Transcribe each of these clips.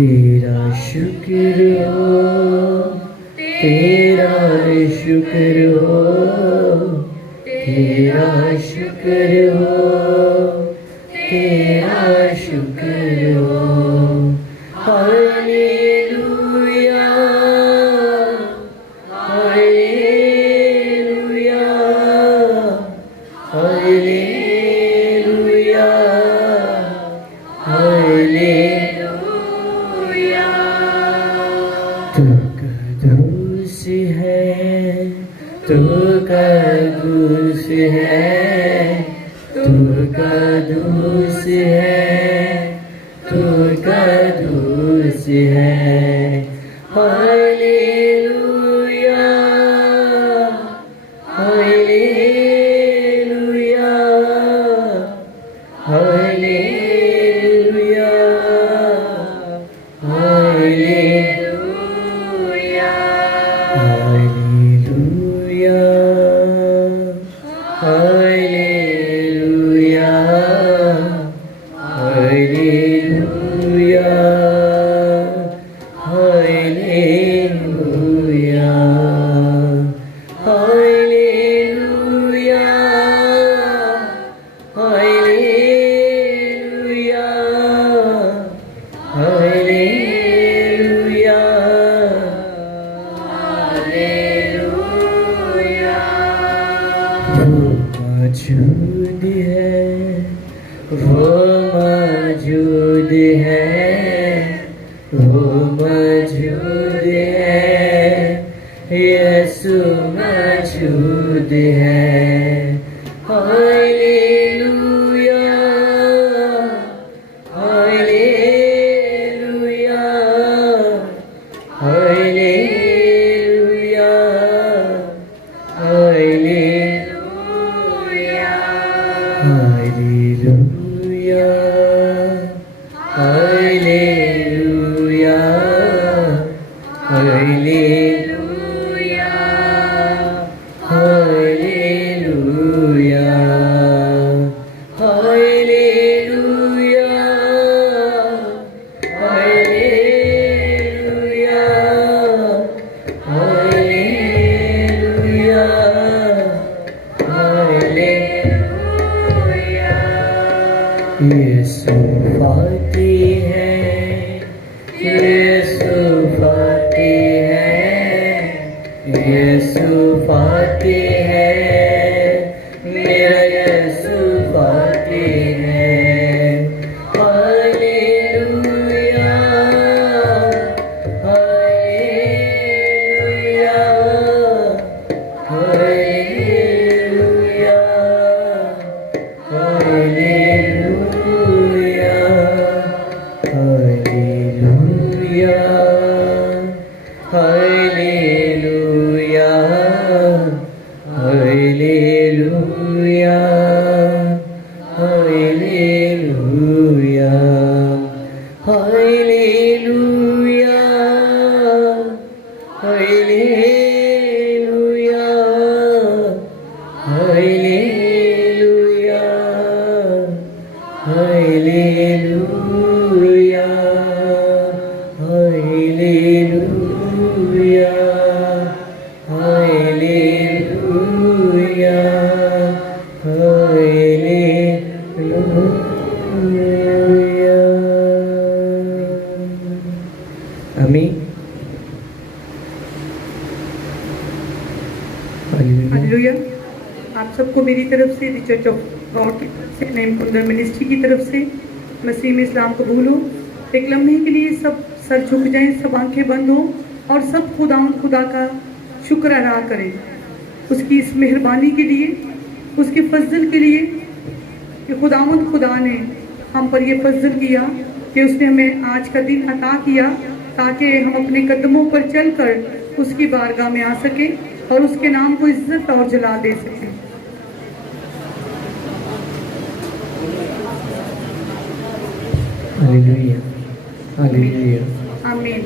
तेरा शुक्र हो, तेरा शुक्र हो, तेरा शुक्र हो, तेरा शुक्र हो। Hallelujah, hallelujah, hallelujah, hallelujah. तू कदूस है, तू कदूस है, तू कदूस है, तू कदूस है। Hallelujah, hallelujah, hallelujah, hallelujah, hallelujah, hallelujah, hallelujah, hallelujah, hallelujah, hallelujah, hallelujah, hallelujah. वो मौजूद है, वो मौजूद है, वो मौजूद है, यीशु मौजूद है। Hallelujah, hallelujah, hallelujah, hallelujah, hallelujah, hallelujah, hallelujah, hallelujah, hallelujah, hallelujah, hallelujah, hallelujah. यीशु फाती है, यीशु फाती है, यीशु फाती है, मेरा यीशु फाती है। Hallelujah, hallelujah, hallelujah, hallelujah, hallelujah, hallelujah, hallelujah, hallelujah, hallelujah, hallelujah, hallelujah, hallelujah, hallelujah, hallelujah, hallelujah. आमीन। हालेलुया। आप सबको मेरी तरफ से, द चर्च ऑफ गॉड की तरफ से, नेम कुंदर मिनिस्ट्री की तरफ से मसीह में इस्लाम कबूल हो। एक लम्हे के लिए सब सर झुक जाएं, सब आंखें बंद हो और सब खुदा का शुक्र अदा करें, उसकी इस मेहरबानी के लिए, उसके फजल के लिए, कि खुदावंद खुदा ने हम पर ये फजल किया कि उसने हमें आज का दिन अता किया ताकि हम अपने कदमों पर चलकर उसकी बारगाह में आ सके और उसके नाम को इज्जत और जलाल दे सकें। Hallelujah, hallelujah. आमीन।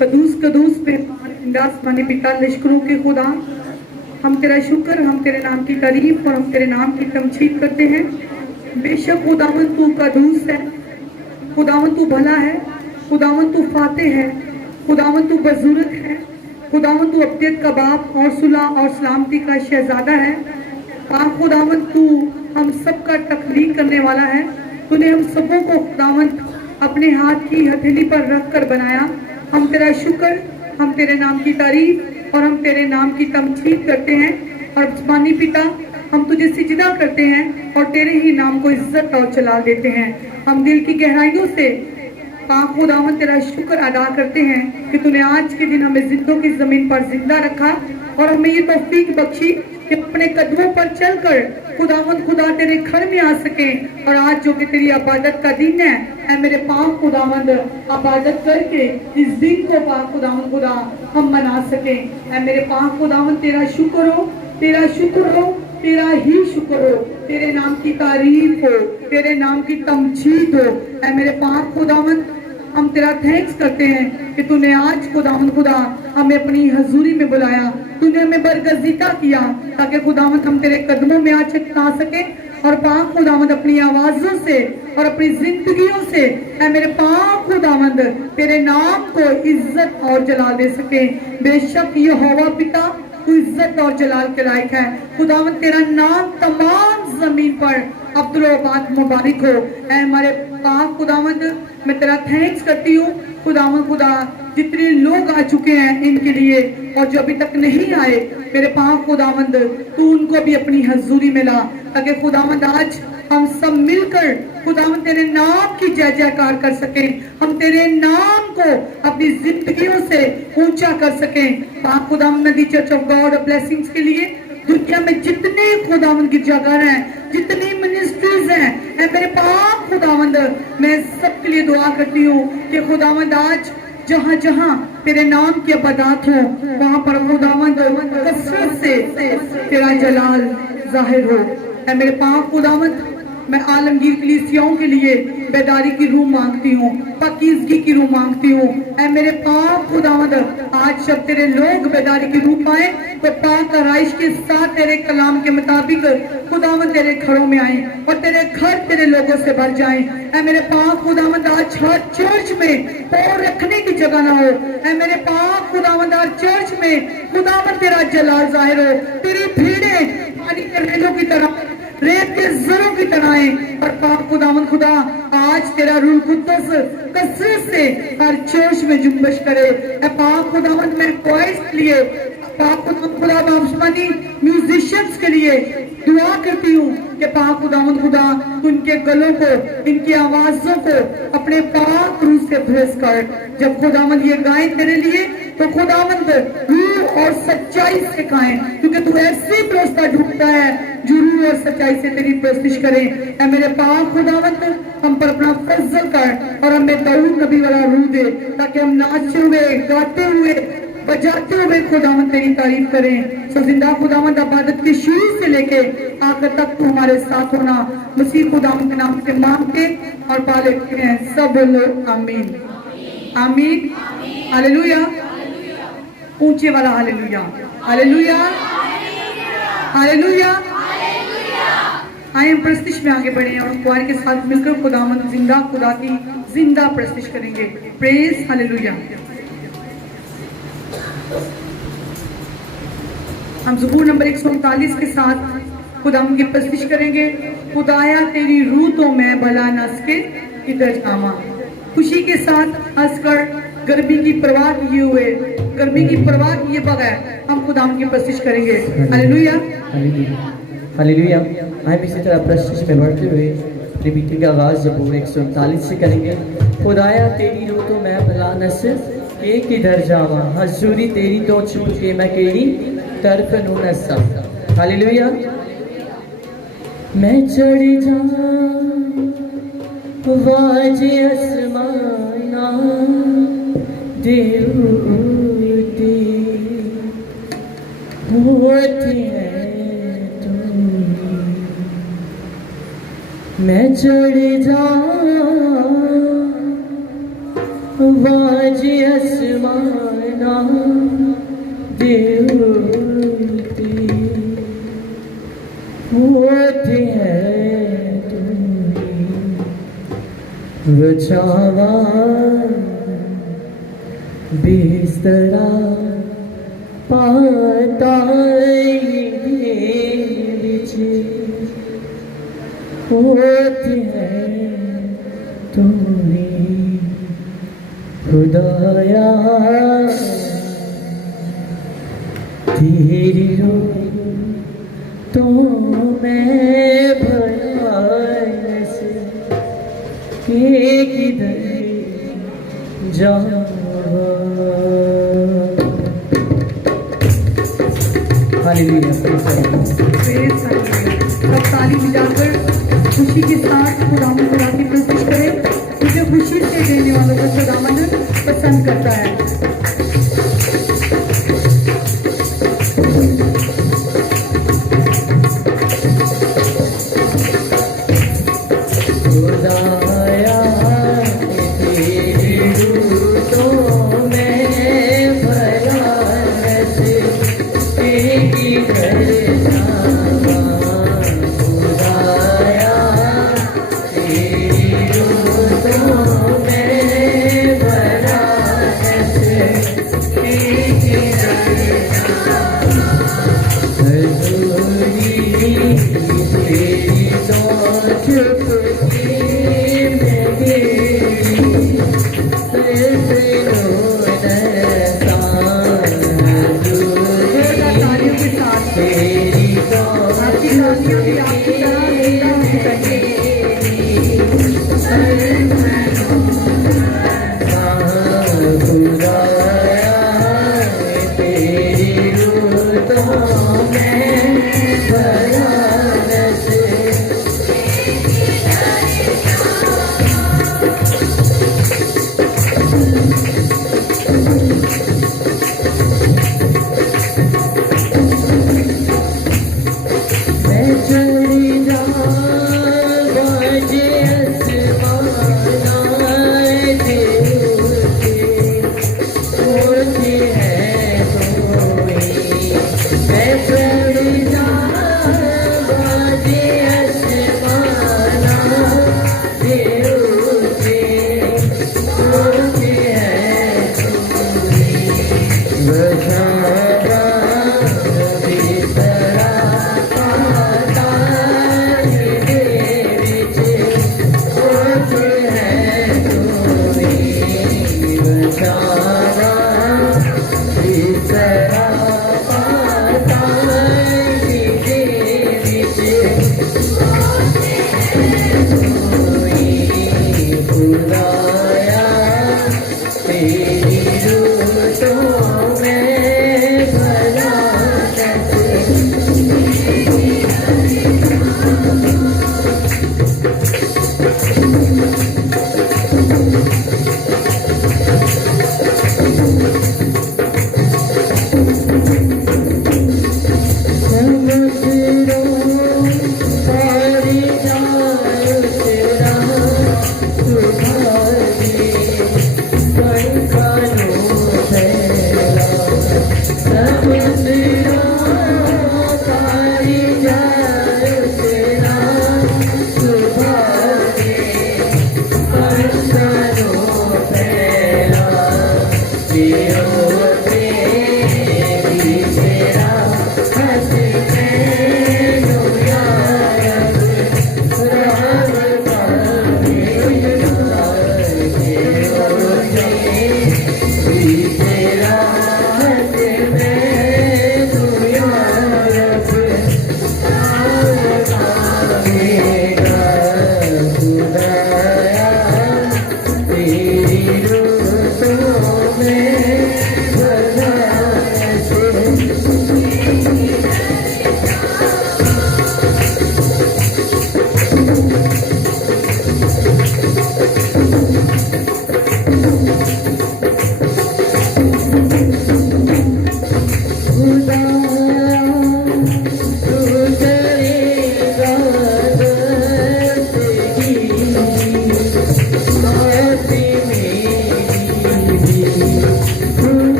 कदूस कदूस बेपार आसमानी पिता लश्करों के खुदा, हम तेरा शुक्र, हम तेरे नाम की तारीफ और हम तेरे नाम की तमजीद करते हैं। बेशक खुदावंद तू कदूस है, खुदावंद तू भला है, खुदावंद तू फातेह है, खुदावंद तू बजुर्ग है, खुदावंद तू अब्दियत का बाप और सुलह और सलामती का शहजादा है। खुदावंद तू हम सबका तख्लीक करने वाला है। तूने हम सबों को खुदावंद अपने हाथ की हथेली पर रख कर बनाया। हम तेरा शुक्र, हम तेरे नाम की तारीफ और हम तेरे नाम की तमजीद करते हैं। और आसमानी पिता, हम तुझे सिजदा करते हैं और तेरे ही नाम को इज्जत और जलाल देते हैं। हम दिल की गहराइयों से पाक खुदावंद तेरा शुक्र अदा करते हैं कि तूने आज के दिन हमें जिंदों की जमीन पर जिंदा रखा और हमें ये तौफीक बख्शी कि अपने कदमों पर चलकर खुदावंद खुदा तेरे घर में आ सके। और आज जो कि तेरी इबादत का दिन है, ऐ मेरे पाक खुदावंद इबादत करके इस दिन को पाक खुदावंद खुदा हम मना सके। ऐ मेरे पाक खुदावंद तेरा शुक्र हो, तेरा शुक्र हो, तेरा ही शुक्र हो, तेरे नाम की तारीफ हो, तेरे नाम की तमजीद हो। ऐ मेरे पाक खुदावंद हम तेरा थैंक्स करते हैं कि तूने आज खुदावंद खुदा हमें अपनी हजूरी में बुलाया, तूने हमें बरगजीता किया ताकि खुदावंद हम तेरे कदमों में आ सके और पाक खुदावंद अपनी आवाजों से और अपनी जिंदगियों से ऐ मेरे पाक खुदावंद तेरे नाम को इज्जत और जलाल दे सके। बेशक यहोवा पिता तू इज्जत और जलाल के लायक है। खुदावंद तेरा नाम तमाम जमीन पर अब्दुल मुबारक हो। ऐ हमारे पाक खुदावंद मैं तेरा थैंक्स करती हूँ खुदावंद खुदा, जितने लोग आ चुके हैं इनके लिए और जो अभी तक नहीं आए, मेरे पाक खुदावंद तू उनको भी अपनी हजूरी में ला ताकि खुदावंद आज हम सब मिलकर खुदावंद तेरे नाम की जय जयकार कर सकें, हम तेरे नाम को अपनी जिंदगियों से ऊंचा कर सकें। पाक खुदावंद नदी चर्च ऑफ गॉड ब्लेसिंग्स के लिए दुनिया में जितने खुदावंद गिरजाघर हैं, जितनी मिनिस्ट्रीज हैं, मेरे पाक खुदावंद मैं सबके लिए दुआ करती हूँ कि खुदावंद आज जहाँ जहाँ तेरे नाम की इबादत हो वहाँ पर खुदावंद कसरत से तेरा जलाल जाहिर हो। ऐ मेरे पाक खुदावंद मैं आलमगीर कलीसियाओं के लिए बेदारी की रूह मांगती हूँ, पाकीज़गी की रूह मांगती हूँ। ऐ मेरे पाक खुदावंद आज जब तेरे लोग बेदारी की रूह पाए तो पाक आराइश के साथ तेरे कलाम के मुताबिक खुदावंद तेरे घरों में आए और तेरे घर तेरे लोगों से भर जाए। ऐ मेरे पाक खुदावंद आज हर चर्च में पैर रखने की जगह ना हो। ऐ मेरे पाक खुदावंद हर चर्च में खुदावंद तेरा जलाल जाहिर हो। तेरी भीड़ें पानी के रेलों की तरह, रेत के जरों की तरह है। और पाक खुदावंद खुदा आज तेरा रूह कुद्दस कसरत से हर चर्च में जुम्बश करे। ऐ पाक खुदावंद मैं क्वाइस के लिए, पाक खुदा आसमानी म्यूजिशियंस के लिए दुआ करती हूँ कि पाक खुदावंद खुदा उनके गलों को, इनकी आवाजों को अपने पाक रूह से भ्रस कर। जब खुदावंद ये गाएं तेरे लिए तो खुदावंद रूह और सच्चाई से गाएं, क्योंकि तू ऐसे प्रस्ता ढूंढता है जो रूह और सच्चाई से तेरी प्रस्तिश करे। ऐ मेरे पाक खुदावंद हम पर अपना फजल कर और हमें दाऊद नबी वाला रूह दे ताकि हम नाचते हुए, गाते हुए, बजाते हुए खुदावंद तेरी तारीफ करें। सो जिंदा खुदावंद इबादत की शुरू से लेके आखिर तक तू हमारे साथ होना, मसीह खुदावंद के नाम से मांगते और पा लेते हैं सब लोग। आमीन, आमीन, हालेलुया, ऊंचे वाला हालेलुया, हालेलुया, हालेलुया। आए हम प्रस्तिश में आगे बढ़े और कुआर के साथ मिलकर खुदावंद जिंदा खुदा की जिंदा प्रस्तिश करेंगे। Praise hallelujah. हम ज़बूर नंबर 139 के साथ खुदावंद की प्रस्तिश करेंगे। खुदाया तेरी रूह तो मैं भला नस के किधर जावा। खुशी के साथ हंसकर, गर्मी की परवाह किए हुए, गर्मी की परवाह किए बगैर हम खुदावंद की प्रस्तिश करेंगे। Hallelujah, hallelujah. हम इसी तरह प्रस्तिश में बढ़ते हुए अपनी मीटिंग का आगाज ज़बूर 139 से करेंगे। खुदाया तेरी रूह तो मैं भला नस के किधर जावा, हजूरी तेरी तो छुप के मैं केड़ी तरफ नू नसा। हालेलुया। मैं चढ़ जाऊं वाजे आसमाना देवते होते हैं तुम। मैं चढ़ जाऊं वाजे आसमाना देवते होते हैं तुम। रचावा बिस्तरा पाताई बिछे होते हैं तुम्हें खुदाया। तेरी रो तो मैं भला से किधर जाऊँ। हालेलुया। Praise hallelujah. सब ताली बजाकर खुशी के साथ खुदावंद खुदा की प्रस्तुति करें। मुझे खुशी से देने वालों को खुदावंद पसंद करता है। खुदाया तेरी रूतों में भला से किधर जाऊँ। खुदाया तेरी रूतों में भला से किधर जाऊँ। हजूरी तेरी तो चुप की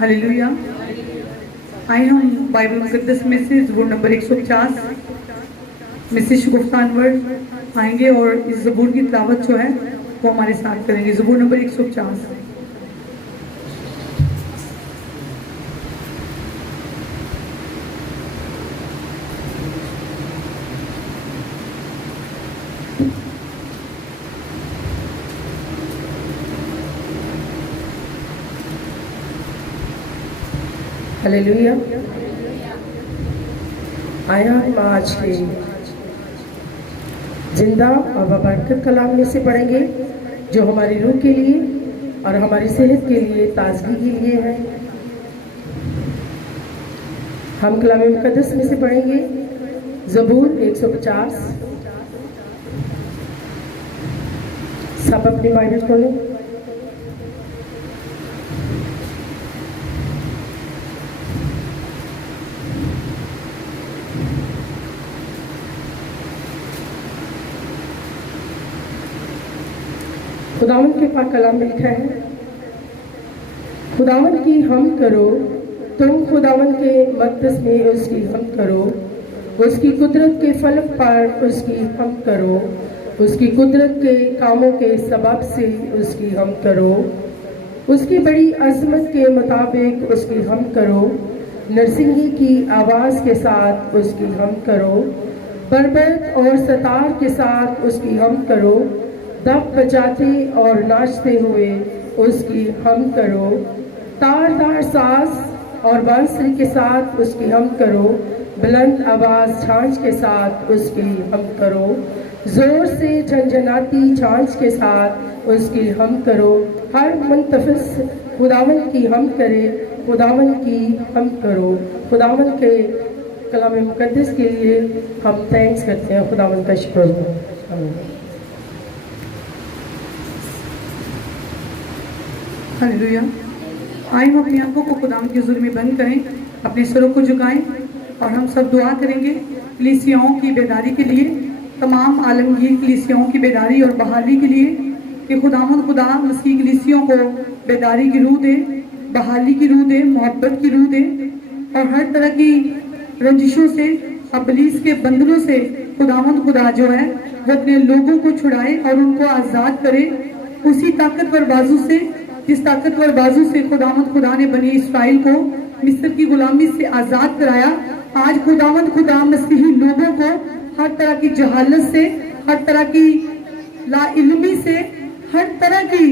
हालेलुया। आइए हम बाइबल मुकद्दस में से ज़बूर नंबर 150 में से शगुफ्तान वर्ड आएंगे और इस ज़बूर की तिलावत जो है वो हमारे साथ करेंगे। ज़बूर नंबर 150। हालेलुया। आया हम आज के जिंदा और बरकत कलाम में से पढ़ेंगे, जो हमारी रूह के लिए और हमारी सेहत के लिए, ताजगी के लिए है। हम कलाम मुकद्दस में से पढ़ेंगे ज़बूर 150। सब अपनी बाइबल खोलें। खुदावन के पाक कलाम में लिखा है, खुदावन की हम करो, तुम खुदावन के मक़दस में उसकी हम करो, उसकी कुदरत के फलक पर उसकी हम करो, उसकी कुदरत के कामों के सबब से उसकी हम करो, उसकी बड़ी अजमत के मुताबिक उसकी हम करो, नरसिंगी की आवाज़ के साथ उसकी हम करो, बरबत और सतार के साथ उसकी हम करो, दफ बजाते और नाचते हुए उसकी हम करो, तारदार साज और बांसुरी के साथ उसकी हम करो, बुलंद आवाज़ छाछ के साथ उसकी हम करो, जोर से झंझनाती छाछ के साथ उसकी हम करो। हर मुंतफिस खुदावन की हम करे, खुदावन की हम करो। खुदावन के कलाम मुकद्दस के लिए हम थैंक्स करते हैं, खुदावन का शुक्र। हालेलुया। आइए हम अपनी आंखों को खुदाम के हुजूर में बंद करें, अपने सरों को झुकाएं और हम सब दुआ करेंगे कलीसियाओं की बेदारी के लिए, तमाम आलमगीर कलीसियाओं की बेदारी और बहाली के लिए, कि खुदावंद खुदा मसीह कलीसियों को बेदारी की रूह दे, बहाली की रूह दे, मोहब्बत की रूह दे और हर तरह की रंजिशों से, अबलीस के बंधनों से खुदावंद खुदा जो है वो अपने लोगों को छुड़ाए और उनको आज़ाद करे उसी ताकतवर बाजू से जिस ताकतवर बाजू से खुदावंद खुदा ने बनी इस्राइल को मिस्र की गुलामी से आज़ाद कराया। आज खुदावंद खुदा मसीही लोगों को हर तरह की जहालत से, हर तरह की लाइल्मी से, हर तरह की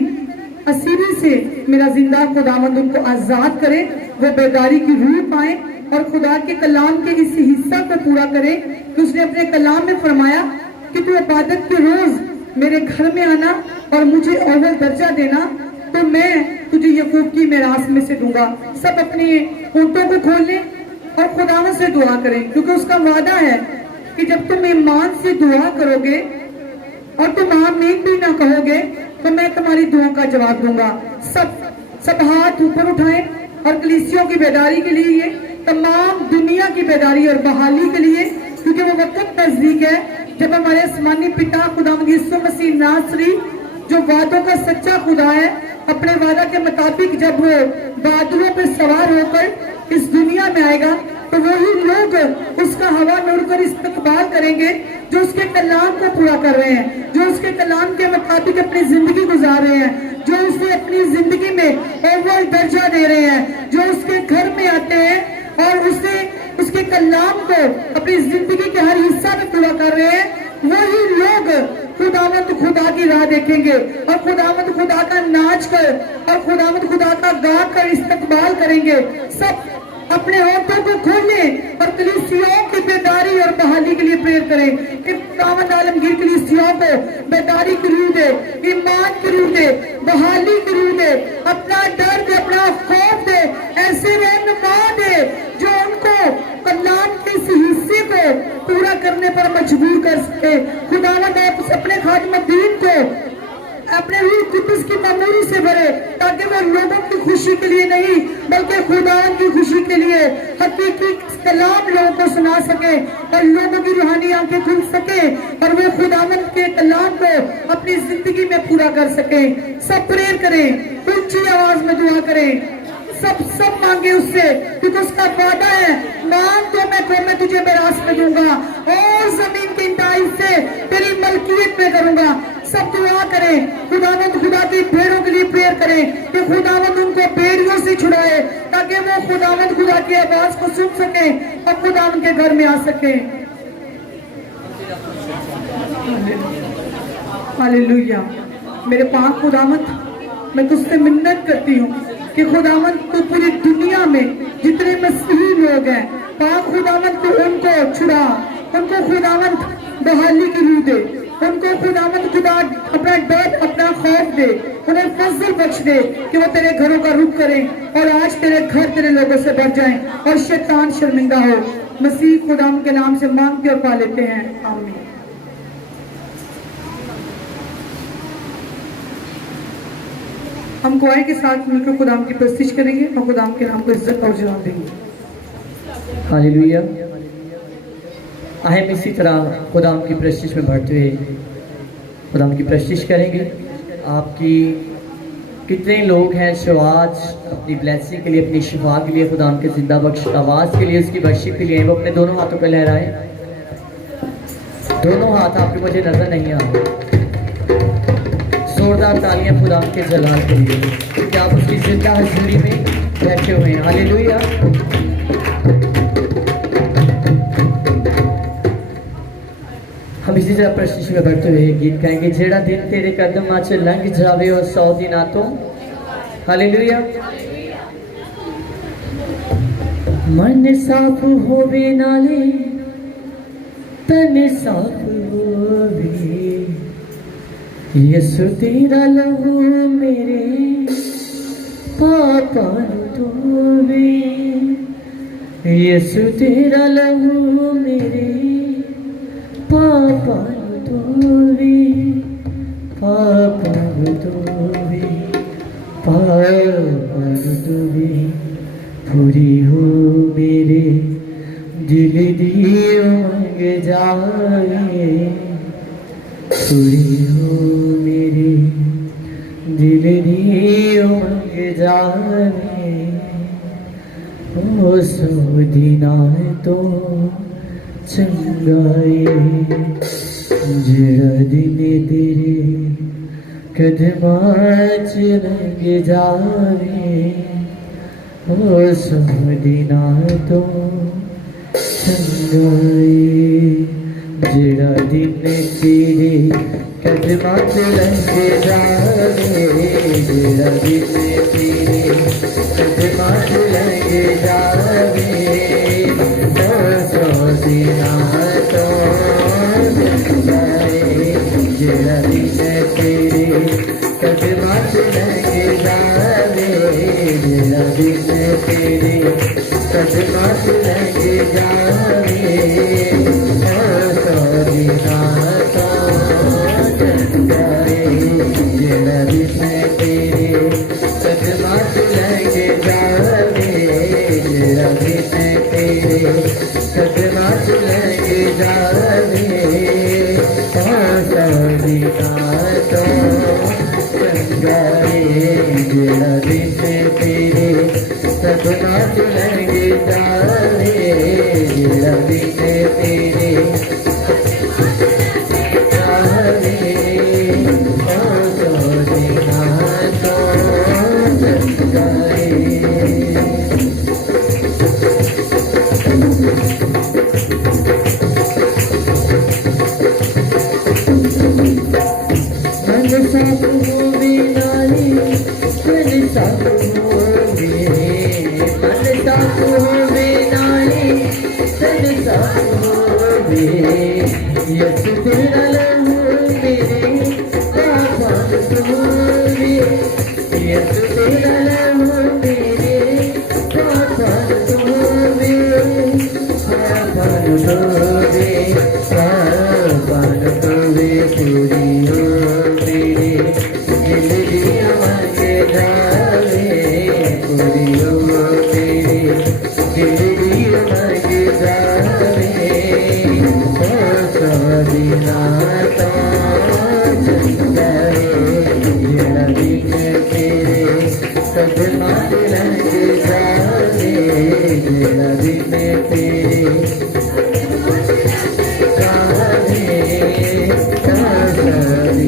असीरी से मेरा जिंदा खुदावंद उनको आज़ाद करे, वो बेदारी की रूह पाए और खुदा के कलाम के इस हिस्सा को पूरा करे कि उसने अपने कलाम में फरमाया कि तू इबादत के रोज मेरे घर में आना और मुझे अव्वल दर्जा देना, तो मैं तुझे यकूब की मिरास में से दूंगा। सब अपने होंठों को खोल लें और खुदावंद से दुआ करें, क्योंकि उसका वादा है कि जब तुम ईमान से दुआ करोगे और तुम आमीन भी ना कहोगे तो मैं तुम्हारी दुआ का जवाब दूंगा। सब हाथ ऊपर उठाएं और कलीसियों की बेदारी के लिए, ये तमाम दुनिया की बेदारी और बहाली के लिए, क्योंकि वो वक्त नजदीक है जब हमारे आसमानी पिता खुदावंद यीशु मसीह नासरी जो वादों का सच्चा खुदा है, अपने वादा के मुताबिक जब वो बादलों पर सवार होकर इस दुनिया में आएगा तो वही लोग उसका हवा में उड़कर इस्तकबाल करेंगे जो उसके कलाम को पूरा कर रहे हैं, जो उसके कलाम के मुताबिक अपनी जिंदगी गुजार रहे हैं, जो उसे अपनी जिंदगी में अव्वल दर्जा दे रहे हैं, जो उसके घर में आते हैं और उसे उसके कलाम को अपनी जिंदगी के हर हिस्सा में पूरा कर रहे हैं, वही लोग खुदावंद खुदा की राह देखेंगे और खुदावंद खुदा का नाच कर और खुदावंद खुदा का गा कर इस्तकबाल करेंगे। सब अपने होठों को खोलें और कलीसियाओं की बेदारी और बहाली के लिए प्रेयर करें कि खुदावंद आलमगीर कलीसियाओं को बेदारी की रूह दे, ईमान की रूह दे, बहाली की रूह दे, अपना डर दे, अपना खौफ दे, ऐसे रहनुमा दे जो उनको कलाम के इस हिस्से को पूरा करने पर मजबूर कर सके। खुदावंद अपने खादिम-ए-दीन को अपने रूह कुदस की ममूरी से भरे, ताकि वो लोगों की खुशी के लिए नहीं बल्कि खुदा की खुशी के लिए हकीकी कलाम लोगों को सुना सके और लोगों की रूहानी आंखें खुल सके और वो खुदावंद के कलाम को अपनी जिंदगी में पूरा कर सके। सब प्रेयर करें, ऊंची आवाज में दुआ करें, सब मांगे उससे, क्योंकि उसका वादा है, मांग तो मैं तुझे मिरास में दूंगा और जमीन की इंतहाई से तेरी मलकियत में करूंगा। सब दुआ करें, खुदावंद खुदा की भेड़ों के लिए प्रेयर करें कि खुदावंद उनको भेड़ियों से छुड़ाए ताकि वो खुदावंद खुदा की आवाज को सुन सके और खुदावंद के घर में आ सके। हालेलुया। मेरे पाक खुदावंद, मैं तुझसे मिन्नत करती हूँ कि खुदावंद तू पूरी दुनिया में जितने मसीही लोग हैं, पाक खुदावंत उनको छुड़ा, उनको खुदावंत बहाली की रूह दे, उनको खुदावंत खुदा अपना डर, अपना खौफ दे, उन्हें फजल बख्श दे कि वो तेरे घरों का रुख करें और आज तेरे घर तेरे लोगों से भर जाएं और शैतान शर्मिंदा हो। मसीह खुदाम के नाम से मांगते और पा लेते हैं, आमीन। हम दुआएं के साथ मिलकर खुदाम की प्रस्तुति करेंगे और खुदाम के नाम को इज्जत और जवाब देंगे। हालेलुया। हम इसी तरह खुदाम की प्रस्तुति में बढ़ते हुए खुदाम की प्रस्तुति करेंगे। आपकी कितने लोग हैं जो आज अपनी ब्लेसिंग के लिए, अपनी शिफा के लिए, खुदाम के जिंदा बख्श आवाज़ के लिए, उसकी बख्शिश के लिए वो अपने दोनों हाथों को लहराएं। दोनों हाथ आपको मुझे नजर नहीं आ रहे। जोरदार तालियां खुदा के जलाल के लिए कि आप उसकी जिंदा हजूरी में बैठे हुए हैं। हालेलुया। हम इसी तरह प्रशिश में बढ़ते हुए गीत गाएंगे। जेड़ा दिन तेरे कदम च लंघ जावे और 100 दिन तो। हालेलुया। मन साफ होवे नाले तन साफ होवे, यसु तेरा लहू मेरे पापा धोवे, यसु तेरा लहू मेरे पापा धोवे, पापा धोवे, पापा धोवे। पूरी हो मेरे दिल दी उमंग जावे, पूरी हो मेरे दिल दी उमंग जावे। ओ 100 दिना तो चंगाए, जेड़ा दिन तेरे कदमां च लंघ जावे। ओ 100 दिना तो चंगाए, जेड़ा दिन तेरे कदमां च लंघ जावे, जेड़ा दिन तेरे कदमां च लंघ जावे। 100 दिना तो चंगाए, जेड़ा दिन तेरे कदमां च लंघ जावे, जेड़ा दिन तेरे कदमां च लंघ जावे। 100 दिना तो चंगाए, जेड़ा दिन तेरे कदमां च लंघ जावे, जेड़ा दिन तेरे कदमां च लंघ जावे। 100 दिना तो चंगाए, जेड़ा दिन तेरे कदमां च लंघ जावे, जेड़ा दिन तेरे जावे। 100 दिना तो चंगाए। मन साफ होवे नाले तन साफ होवे, मन साफ होवे नाले तन साफ होवे। यसु तेरा लहू मेरे पापा धोवे, यसु तेरा लहू मेरे पापा धोवे, पापा धोवे, पापा धोवे। पूरी हो मेरे दिल दी उमंग जावे, पूरी हो मेरे दिल दी उमंग जावे। 100 दिना तो चंगाए, जेड़ा दिन तेरे कदमां च लंघ जावे, जेड़ा दिन तेरे जावे। 100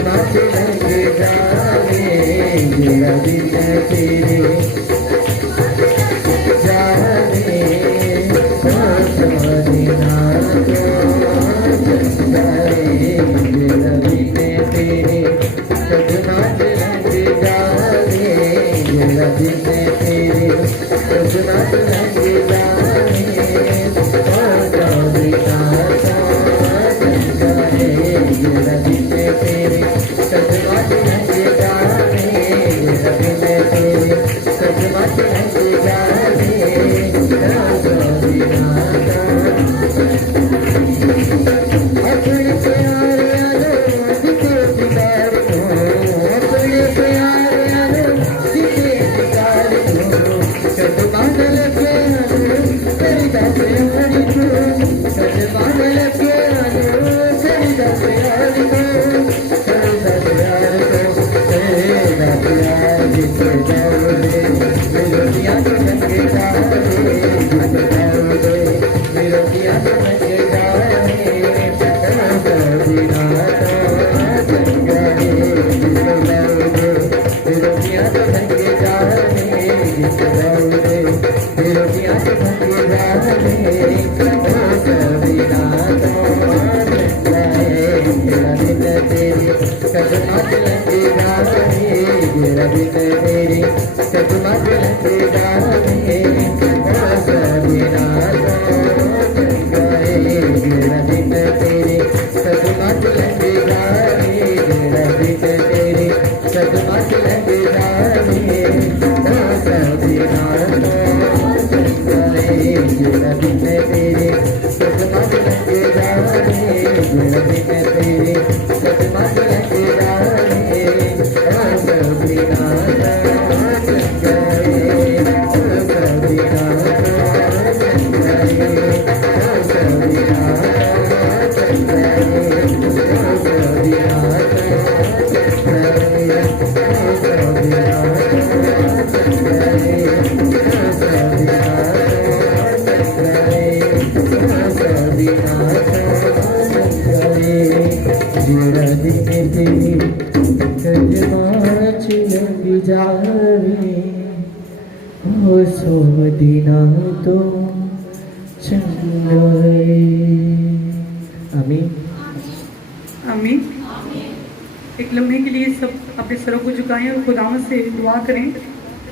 सदमा से लग जावे मेरा दिल तेरे जावे मदीना तो जाए मेरा दिल तेरे सदमा से लग जावे मेरा दिल तेरे सदमा से लग जावे मेरा दिल तेरे सदमा से लग जावे मेरा दिल तेरे सदमा से लग जावे अपने प्यार आलो दिखे दीदार को अपने प्यार आलो दिखे दीदार को सदमा से लग आलो सरिता से हरि को सदमा से लग आलो सरिता से हरि को सरिता से हरि को तेरा प्यार जिसे जाओगे मेलोडिया तो लगे जाओगे जिसे जाओगे मेलोडिया तो लगे जाओगे मदीना तो जाए जिसे जाओगे मेलोडिया तो लगे जाओगे जिसे जाओगे मेलोडिया तो लगे जाओगे मदीना तो जाए मेरा दिल तेरे सदमा से लगे जावे मेरा दिल तेरे सदमा से लगे जावे मदीना तो जाए मेरा दिल तेरे सदमा से लगे जावे मेरा दिल तेरे सदमा से लगे जावे मदीना तो जाए मेरा दिल तेरे सदमा से लगे जावे मेरा दिल तेरे सदमा से लगे जावे मदीना तो जाए मदीना तो मेरा दिल तेरे सदमा से लग जावे हो सो मदीना तो चले। आमीन आमीन। एक लम्हे के लिए सब अपने सरों को झुकाएं और खुदावंद से दुआ करें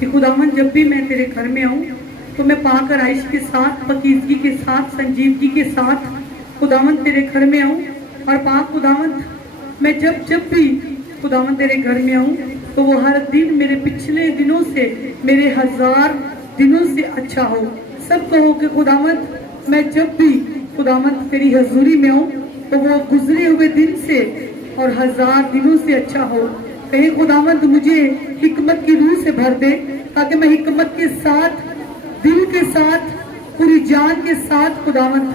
कि खुदावंद जब भी मैं तेरे घर में आऊँ तो मैं पाक आराइश के साथ, पकीज़गी के साथ, संजीदगी के साथ खुदावंद तेरे घर में आऊँ। और पाक खुदावंद मैं जब भी खुदावंद तेरे घर में आऊँ तो वो हर दिन मेरे पिछले दिनों से, मेरे 1000 दिनों से अच्छा हो। सब कहो कि खुदावंद मैं जब भी खुदावंद तेरी हजूरी में आऊँ तो वो गुजरे हुए दिन से और 1000 दिनों से अच्छा हो। कहीं खुदावंद मुझे हिकमत की रूह से भर दे ताकि मैं हिकमत के साथ, दिल के साथ, पूरी जान के साथ खुदावंद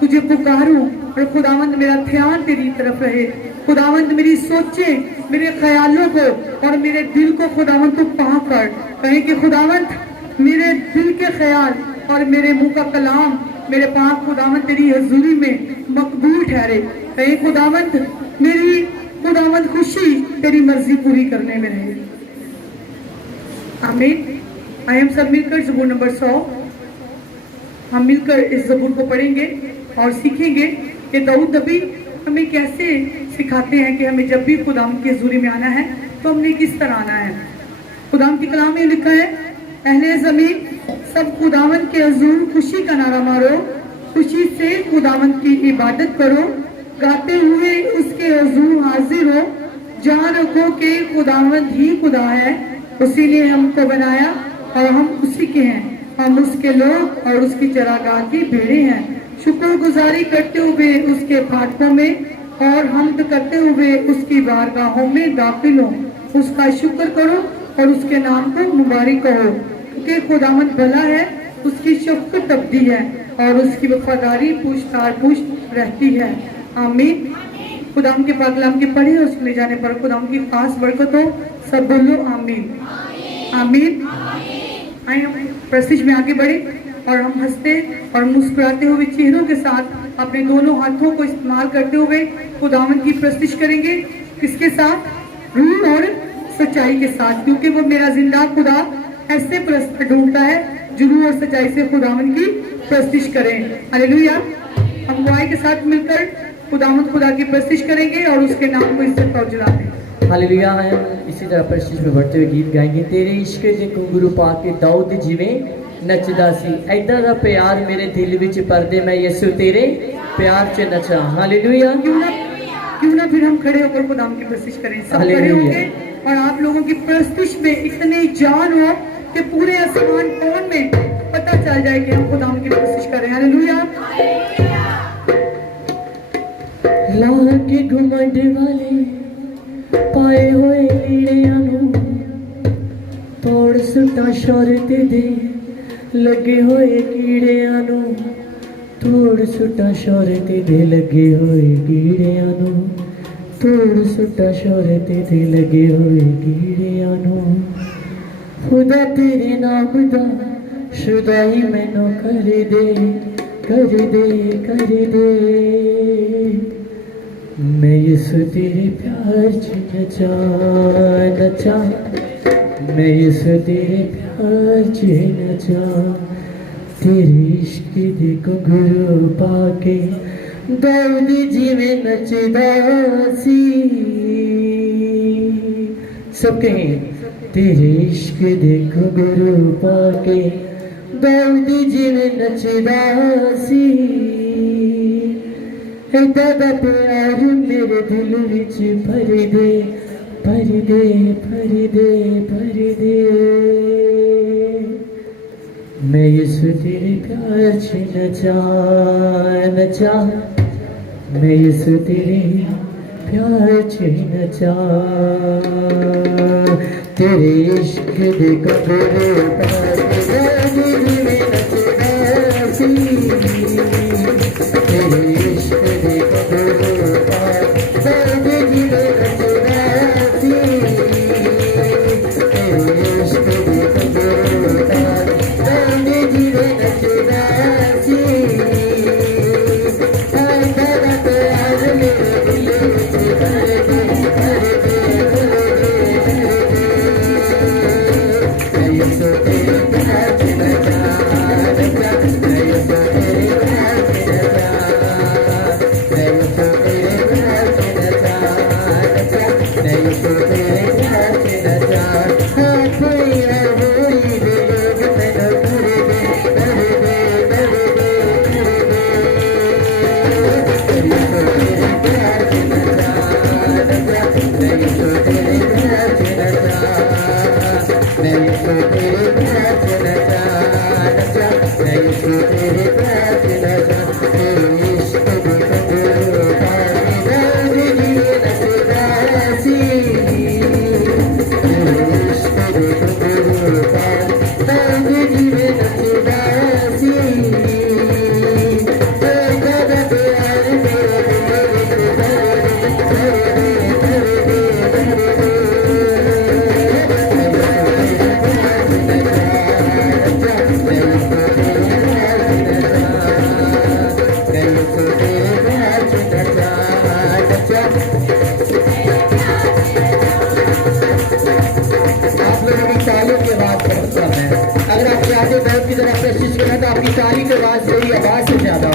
तुझे पुकारूं। और खुदावंद मेरा ध्यान तेरी तरफ रहे। खुदावंद मेरी सोचें, मेरे ख्यालों को और मेरे दिल को खुदावंद तू पा कर। कहीं कि खुदावंद मेरे दिल के ख्याल और मेरे मुंह का कलाम मेरे पाक खुदावंद तेरी हजूरी में मकबूल ठहरे। कहीं खुदावंद मेरी खुदावंद खुशी तेरी मर्जी पूरी करने में रहे। आमीन। आइए हम सब मिलकर ज़बूर नंबर 100 हम मिलकर इस ज़बूर को पढ़ेंगे और सीखेंगे कि दाऊद नबी हमें कैसे सिखाते हैं कि हमें जब भी खुदावंद की हजूरी में आना है तो हमने किस तरह आना है। खुदावंद की कलाम में लिखा है, अहले ज़मीन सब खुदावंद के हजूर खुशी का नारा मारो, खुशी से खुदावंद की इबादत करो, गाते हुए उसके हजूर हाजिर हो, जान रखो कि खुदावंद ही खुदा है, उसी ने हमको बनाया और हम उसी के हैं, हम उसके लोग और उसकी चरागाह की भेड़ें हैं। शुक्रगुजारी करते हुए उसके फाटकों में और हमद करते हुए उसकी बारगाहों में दाखिल हो, उसका शुक्र करो और उसके नाम को मुबारक कहो, क्योंकि खुदावंद भला है, उसकी शफ़क़त अबदी है और उसकी वफादारी पुश्त रहती है। आमीन। खुदावंद के पाक कलाम के पढ़े और सुने जाने पर खुदावंद की खास बरकत हो। सब बोलो आमीन। आमीन। आइए हम प्रस्तिज में आगे बढ़े और हम हंसते और मुस्कुराते हुए चेहरों के साथ अपने दोनों हाथों को इस्तेमाल करते हुए खुदावंद की प्रस्तिज करेंगे। किसके साथ? रूह और सच्चाई के साथ, क्योंकि वो मेरा जिंदा खुदा ऐसे परस्त ढूंढता है जो रूह और सच्चाई से खुदावन की प्रस्तिश करें। हालेलुया। हम दुआई के साथ मिलकर खुदावंद खुदा की प्रस्तिश करेंगे और उसके नाम को इज्जत और जलाएंगे। हालेलुया। हम इसी तरह प्रशिश में बढ़ते हुए गीत गाएंगे। तेरे इश्क दे घुंघरू पा के दाऊद जिवें नचदा सी, ऐदा दा प्यार मेरे दिल विच परदे, मैं यसु तेरे प्यार च नचा। हालेलुया। क्यों ना फिर हम खड़े होकर खुदाम की प्रस्तिश करें। सब खड़े हालेलुया। होंगे और आप लोगों की प्रस्तिश में इतनी जान हो कि पूरे आसमान कौन में पता चल जाए कि हम खुदाम की प्रस्तिश कर रहे हैं। हालेलुया। ला के घुमंड वाले पाए हुए लीड़ियां नूं तोड़ सुटा शौरत दे, लगे हुए कीड़ियां नूं तोड़ सुटा शौरत दे, लगे हुए कीड़ियां नूं तोड़ सुटा शौरत दे, लगे हुए कीड़ियां नूं। खुदा तेरे नाम दा शुदाई मैनू कर दे, कर दे, कर दे। मैं यसु तेरे प्यार च नचा नचा, मैं यसु तेरे प्यार च नचा। तेरे इश्क दे घुंघरू पाके दाऊद जिवें नचदा सी। सब कहें। तेरे इश्क दे घुंघरू पाके दाऊद जिवें नचदा सी, ऐदा दा प्यार मेरे दिल विच भर दे, भर दे, भर दे, भर दे। मैं यसु तेरे प्यार च नचा नचा, मैं यसु तेरे प्यार च नचा। तेरे इश्क दे घुंघरू पाके दाऊद जिवें नचदा सी, तेरे इश्क दे घुंघरू पाके दाऊद जिवें नचदा सी, तेरे इश्क दे घुंघरू पाके दाऊद जिवें नचदा सी। ऐदा दा प्यार मेरे दिल विच भर दे, भर दे, भर दे, भर दे। मैं यसु तेरे प्यार च नचा नचा, मैं यसु तेरे प्यार च नचा, मैं यसु तेरे प्यार च नचा नचा, मैं यसु तेरे प्यार च नचा। हाँ कोई होरी दे लोग मैनू कर दे, कर दे, कर दे, कर दे। मैं यसु तेरे प्यार च नचा नचा, मैं यसु तेरे प्यार च नचा, मैं यसु तेरे प्यार च नचा नचा, मैं यसु तेरे प्यार च नचा। तेरे इश्क दे घुंघरू पाके दाऊद जिवें नचदा सी, तेरे इश्क दे घुंघरू पाके दाऊद जिवें नचदा सी। ऐदा दा प्यार मेरे दिल विच भर दे, भर दे, भर दे, भर दे। आप लोगों की तालियों की आवाज बहुत कम है। अगर आप चाहते बहुत की तरह कोशिश करें तो आपकी ताली की आवाज मेरी आवाज से ज्यादा हो।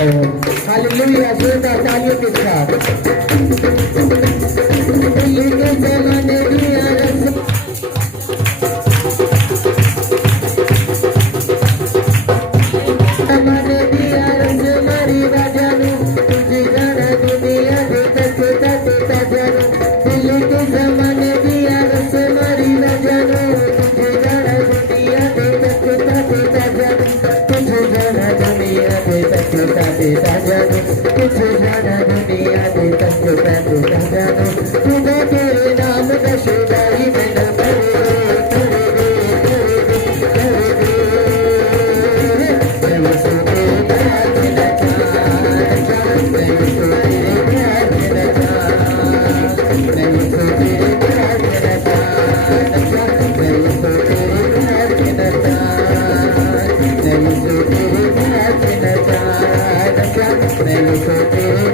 हालेलुया। जोरदार तालियों के साथ। लेके जमाने दिया रस जमाने दिया रस मारी बाजानू, तुझे जाना दुनिया दे तक तक जानो। दिल के जमाने दिया रस मारी बाजानू, तुझे जाना दुनिया दे तक तक जानो। तुझे जाना दुनिया दे तक तक जानो, तुझे जाना दुनिया दे तक तक जानो। खुदा तेरे नाम का शुदाई मैनू कर दे, कर दे, कर दे, कर दे। मैं यसु तेरे प्यार च नचा नचा, मैं यसु तेरे प्यार च नचा, मैं यसु तेरे प्यार च नचा नचा, मैं यसु तेरे प्यार च नचा, मैं यसु तेरे प्यार च नचा नचा, मैं यसु तेरे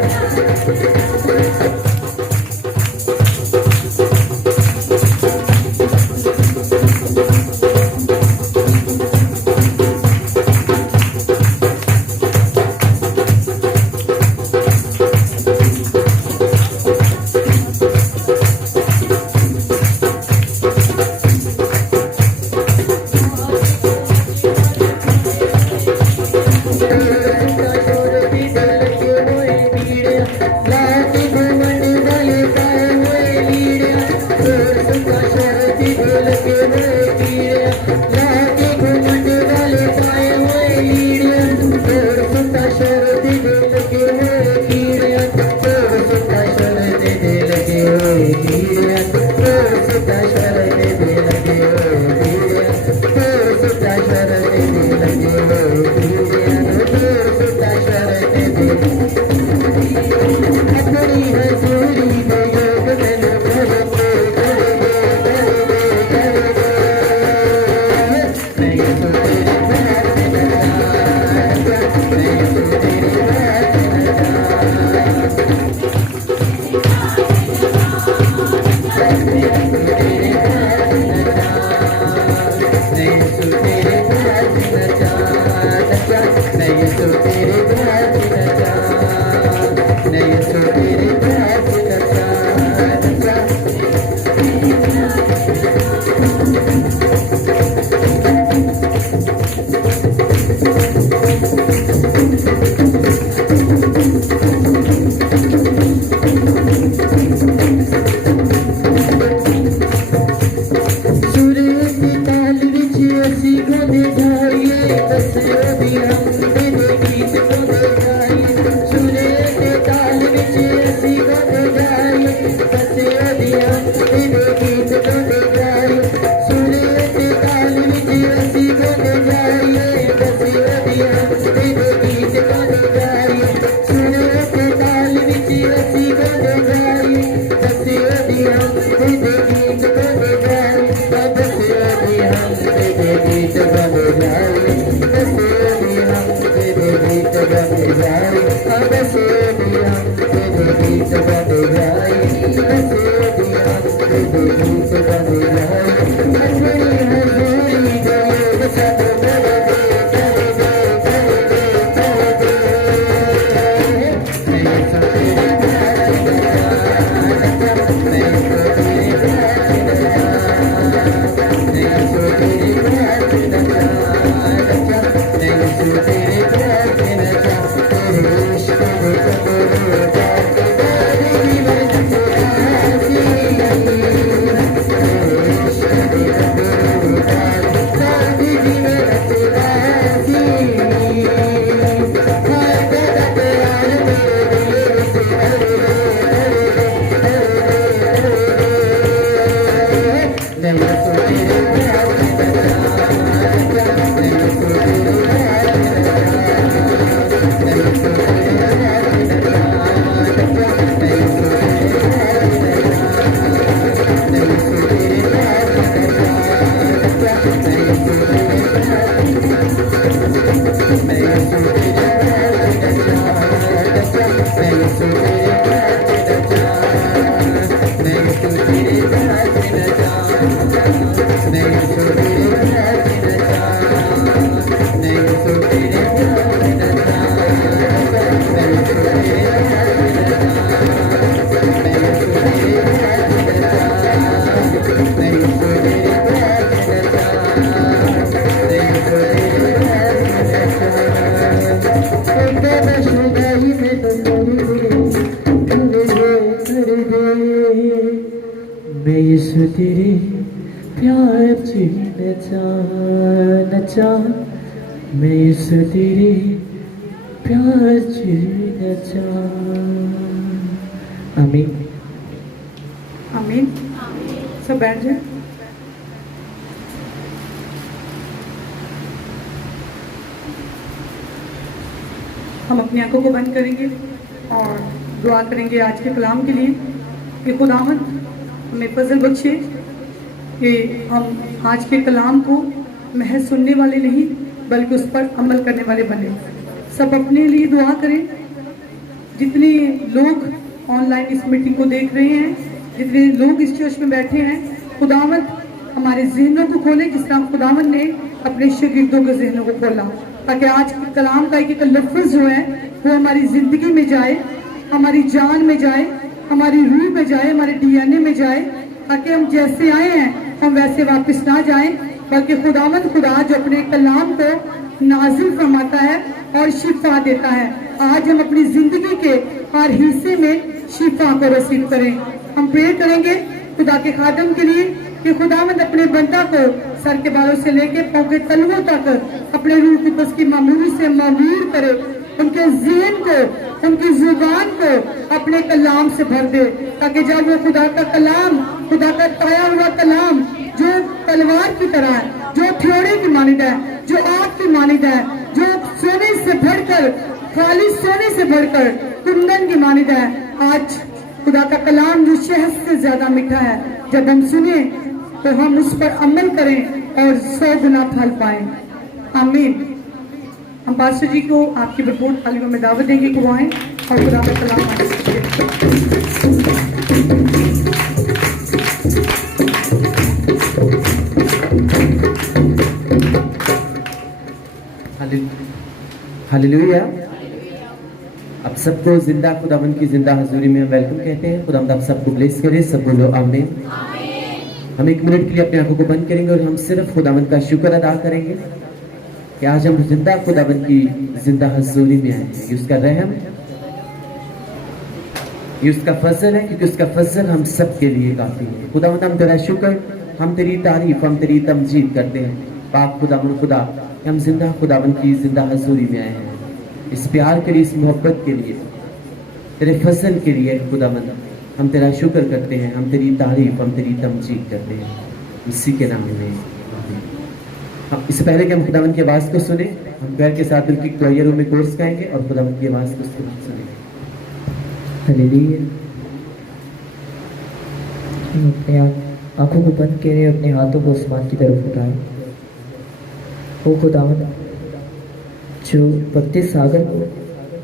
मैं यीशु तेरे प्यार च नचा मैं यीशु तेरे प्यार च नचा। आमीन। आमीन। सब बैठ जाए। हम अपनी आंखों को बंद करेंगे और दुआ करेंगे आज के कलाम के लिए कि खुदावंद हमें फजल बख्शे कि हम आज के कलाम को महज सुनने वाले नहीं बल्कि उस पर अमल करने वाले बने। सब अपने लिए दुआ करें। जितने लोग ऑनलाइन इस मीटिंग को देख रहे हैं, जितने लोग इस चर्च में बैठे हैं, खुदावंद हमारे जहनों को खोले जिस तरह खुदावंद ने अपने शागिर्दों के जहनों को खोला, ताकि आज के कलाम का एक लफ्ज़ जो है वो हमारी ज़िंदगी में जाए, हमारी जान में जाए, हमारी रूह में जाए, हमारे डीएनए में जाए, ताकि हम जैसे आए हैं हम वैसे वापस ना जाएं, बल्कि खुदावंद खुदा जो अपने कलाम को नाजिल फरमाता है और शिफा देता है, आज हम अपनी ज़िंदगी के हर हिस्से में शिफा को रसीद करें। हम प्रे करेंगे खुदा के खादम के लिए कि खुदावंद अपने बंदा को सर के बालों से लेके पांव के तलवों तक अपने रूह की उसकी मामूली से मामूर करे उनके ज़हन को, उनकी जुबान को अपने कलाम से भर दे, ताकि जब वो खुदा का कलाम, खुदा का ताया हुआ कलाम जो तलवार की तरह है, जो थ्योरी की मानिंद है, जो आग की मानिंद है, जो सोने से भरकर, खाली सोने से भरकर कुंदन की मानिंद है, आज खुदा का कलाम जो शहद से ज्यादा मीठा है, जब हम सुने तो हम उस पर अमल करें और 100 गुना फल पाएं। आमीन। हम पास्टर जी को आपकी भरपूर तालीमों में दावत देंगे कि वो आएं और खुदा का कलाम हालेलुया। आप सबको जिंदा खुदावन की जिंदा हजूरी में वेलकम कहते हैं। खुदावंद आप सबको ब्लेस करे, सब बोलो आमीन। हम 1 मिनट के लिए अपनी आंखों को बंद करेंगे और हम सिर्फ खुदावंद का शुक्र अदा करेंगे कि आज हम जिंदा खुदावंद की जिंदा हजूरी में आए हैं। ये उसका रहम, ये उसका फजल है, क्योंकि उसका फजल हम सब के लिए काफी है। खुदावंद हम तेरा शुक्र, हम तेरी तारीफ, हम तेरी तमजीद करते हैं। पाक खुदावंद खुदा, हम जिंदा खुदावंद की जिंदा हजूरी में आए हैं, इस प्यार के लिए, इस मोहब्बत के लिए, तेरे फजल के लिए। खुदावंद हम तेरा शुक्र करते हैं, हम तेरी तारीफ, हम तेरी तमजीद करते हैं, इसी के नाम में। इससे पहले कि हम खुदावंद की आवाज़ को सुने, हम घर के साथ मिलकर क्वायर में कोर्स गाएंगे और खुदावंद की आवाज़ को सुनेंगे। हालेलुया। अपने आंखों को बंद करें, अपने हाथों को आसमान की तरफ उठाएं। ओ खुदावंद जो बगते सागर को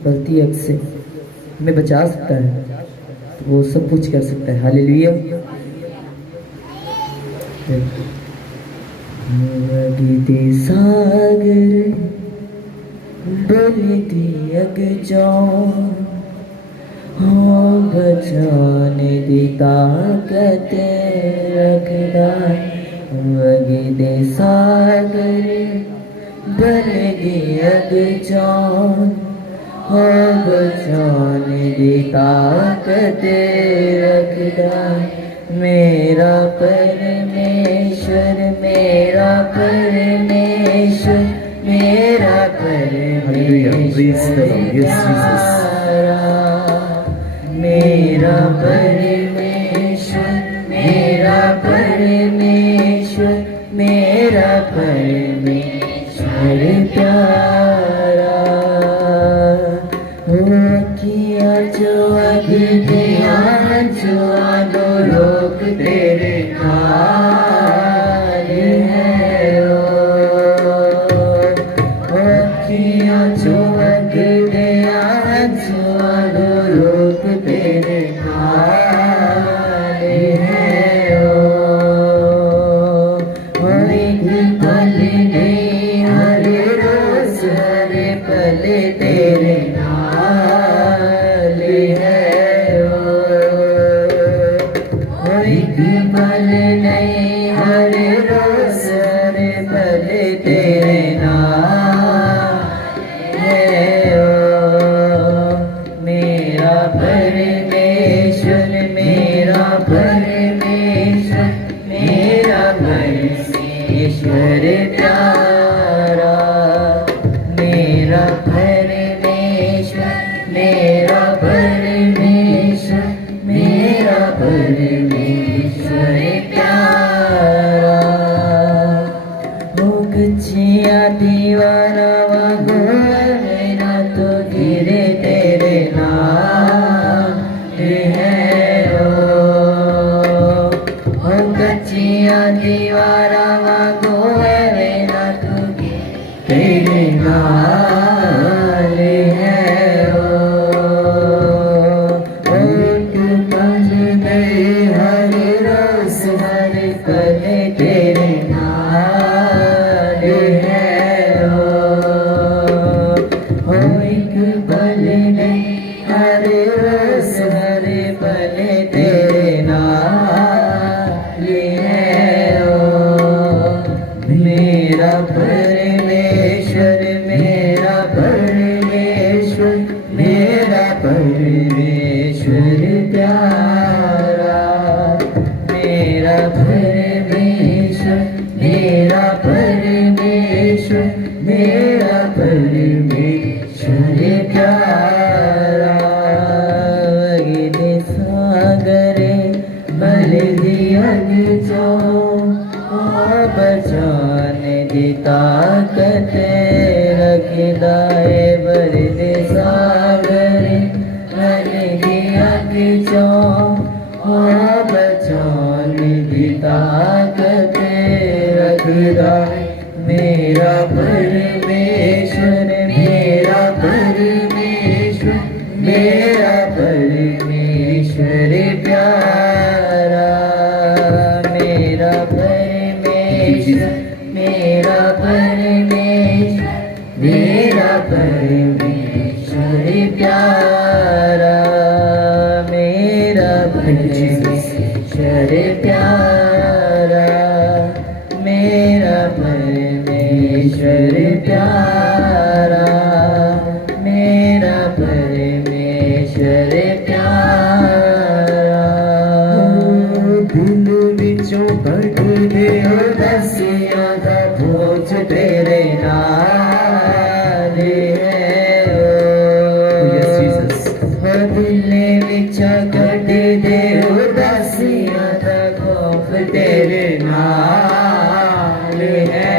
बगती अग से हमें बचा सकता है, तो वो सब कुछ कर सकता है। हालेलुया। बगते सागर बगती अग जाओ, हाँ बचाने दी ताकत रखदा। बगते सागर बगती अग जाओ, हाँ बचाने दी ताकत रखदा। मेरा परमेश्वर, मेरा परमेश्वर, मेरा परमेश्वर मेरा परमेश्वर, मेरा परमेश्वर, मेरा परमेश्वर प्यारा। हो किया जो अग दिया, जो आगो लोग तेरे नाल है। हो किया जो अग दिया, जो आगो लोग तेरे नाल है। एक पल नहीं, हर रोज हर पल तेरे नाल है। एक पल नहीं, हर रोज हर पल तेरे नाल है। मेरा परमेश्वर, मेरा परमेश्वर, मेरा परमेश्वर प्यारा। मेरा परमेश्वर, मेरा परमेश्वर, मेरा परमेश्वर प्यारा। हो गच्चिया दीवाना वागो मेरा, तो गिरे तेरे नाम है। हो गच्चिया दीवारा वागो मेरा, तो तेरे नाल है। हर रोज हर पल तेरे नाल है। एक पल नहीं, हर रोज हर पल तेरे नाल है। मेरा परमेश्वर, मेरा परमेश्वर, मेरा परमेश्वर प्यारा। मेरा परमेश्वर, मेरा परमेश्वर, मेरा परमेश्वर की ताकत रखदाए बरद सागर मन दिया की चो बचान की ताकत रखदाए मेरा परमेश्वर मेरा परमेश्वर मेरा परमेश्वर प्यारा मेरा परमेश्वर मेरा परमेश्वर मेरा परमेश्वर प्यारा मेरा परमेश्वर प्यारा मेरा परमेश्वर प्यारा मेरा परमेश्वर प्यारा दिल विचों कट दे दसिया दा बोझ तेरे नाल है दिल विचों कट दे दसिया दा खौफ तेरे नाल है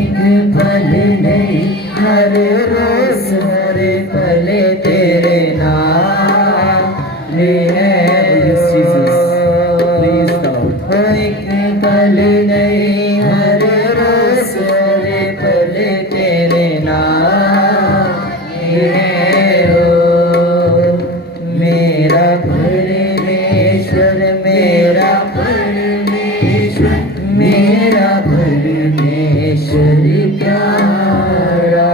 एक पल नहीं हर रोज हर पल तेरे नाल है एक पल नहीं हर रोज हर पल तेरे नाल है मेरा परमेश्वर मेरा परमेश्वर मेरा परमेश्वर प्यारा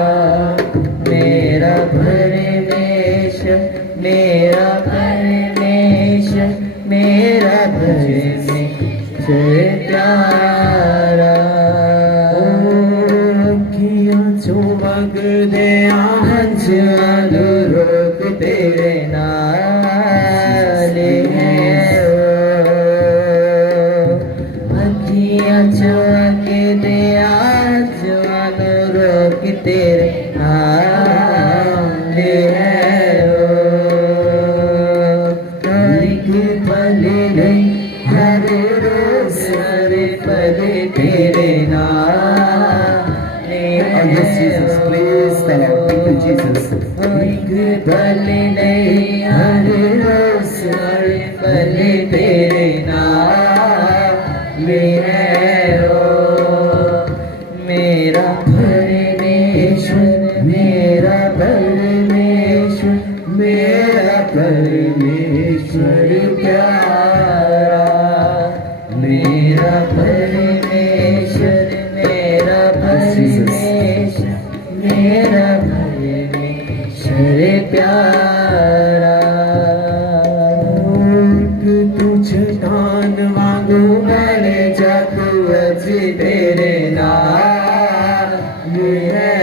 मेरा परमेश्वर मेरा परमेश्वर मेरा परमेश्वर प्यारा किया चुमक दे हंस रोक तेरे नाल है चौक दे जवानो रोक तेरे नाल है एक पल नहीं हर रोज हर पल तेरे नाल एक पल नहीं हर रोज हर पल तेरे नाल है मेरा परमेश्वर मेरा परमेश्वर मेरा परमेश्वर प्यारा मेरा परमेश्वर मेरा परमेश्वर मेरा परमेश्वर प्यारा तू चट्टान वांगू मैंने जादू अज तेरे नाल है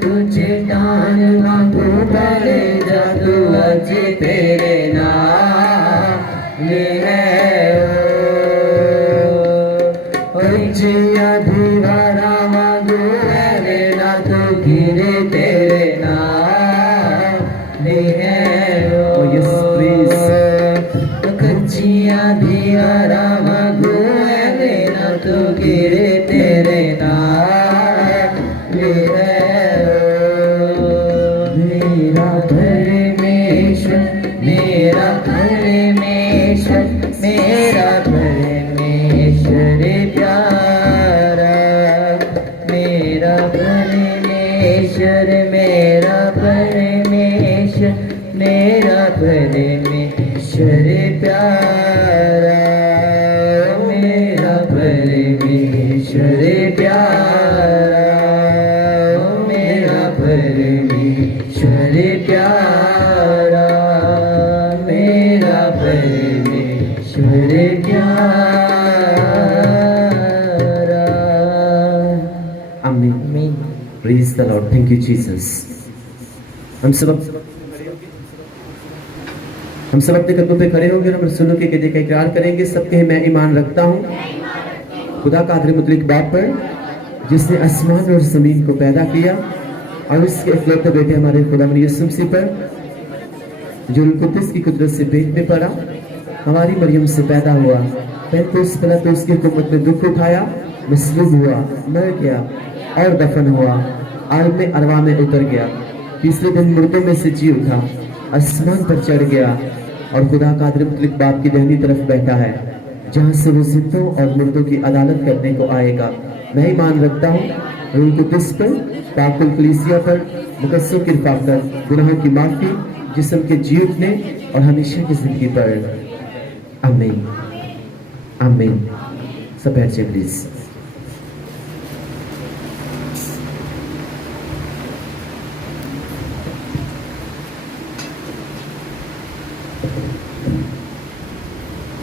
तू चट्टान वांगू मैंने जादू अज तेरे नाल है जिया दीवारा वांगू मैंने ना तो गिरे तेरे नाल है कच्चिया दीवारा वांगू मैंने ना तो गिरे तेरे नाल है मेरा परमेश्वर मेरा परमेश्वर मेरा परमेश्वर प्यारा मेरा परमेश्वर मेरा परमेश्वर मेरा परमेश्वर प्यारा मेरा परमेश्वर प्यारा मेरा परमेश्वर प्यारा मेरा परमेश्वर प्यारा आमीन praise the Lord thank you Jesus हम सब अपने कदमों पे खड़े होंगे और हम रसूलों के कहने का इकरार करेंगे। सबके मैं ईमान रखता हूँ खुदा का आदर मुतलिक बाप पर जिसने आसमान और जमीन को पैदा किया और उसके इकलौते बेटे हमारे खुदा यीशु मसीह पर जो कुद्दुस की कुदरत से पेट में पड़ा हमारी मरियम से पैदा हुआ, पैंतीस पिलातुस की हुकूमत में दुख उठाया, मसलूब हुआ, मर गया और दफन हुआ, आलम अरवा में उतर गया, तीसरे दिन मुर्दों में से जी उठा, आसमान पर चढ़ गया और खुदा कादिर मुतलक बाप की दाहिनी तरफ बैठा है, जहाँ से वो जिंदों और मुर्दों की अदालत करने को आएगा। मैं ईमान रखता हूँ रूह कुद्दुस पर, पाकुल कलीसिया पर, मुकद्दस की रिफाकत, गुनाहों की माफी, जिस्म के जी उठने और हमेशा की जिंदगी पर। आमीन आमीन। सब बैठ जाइए प्लीज।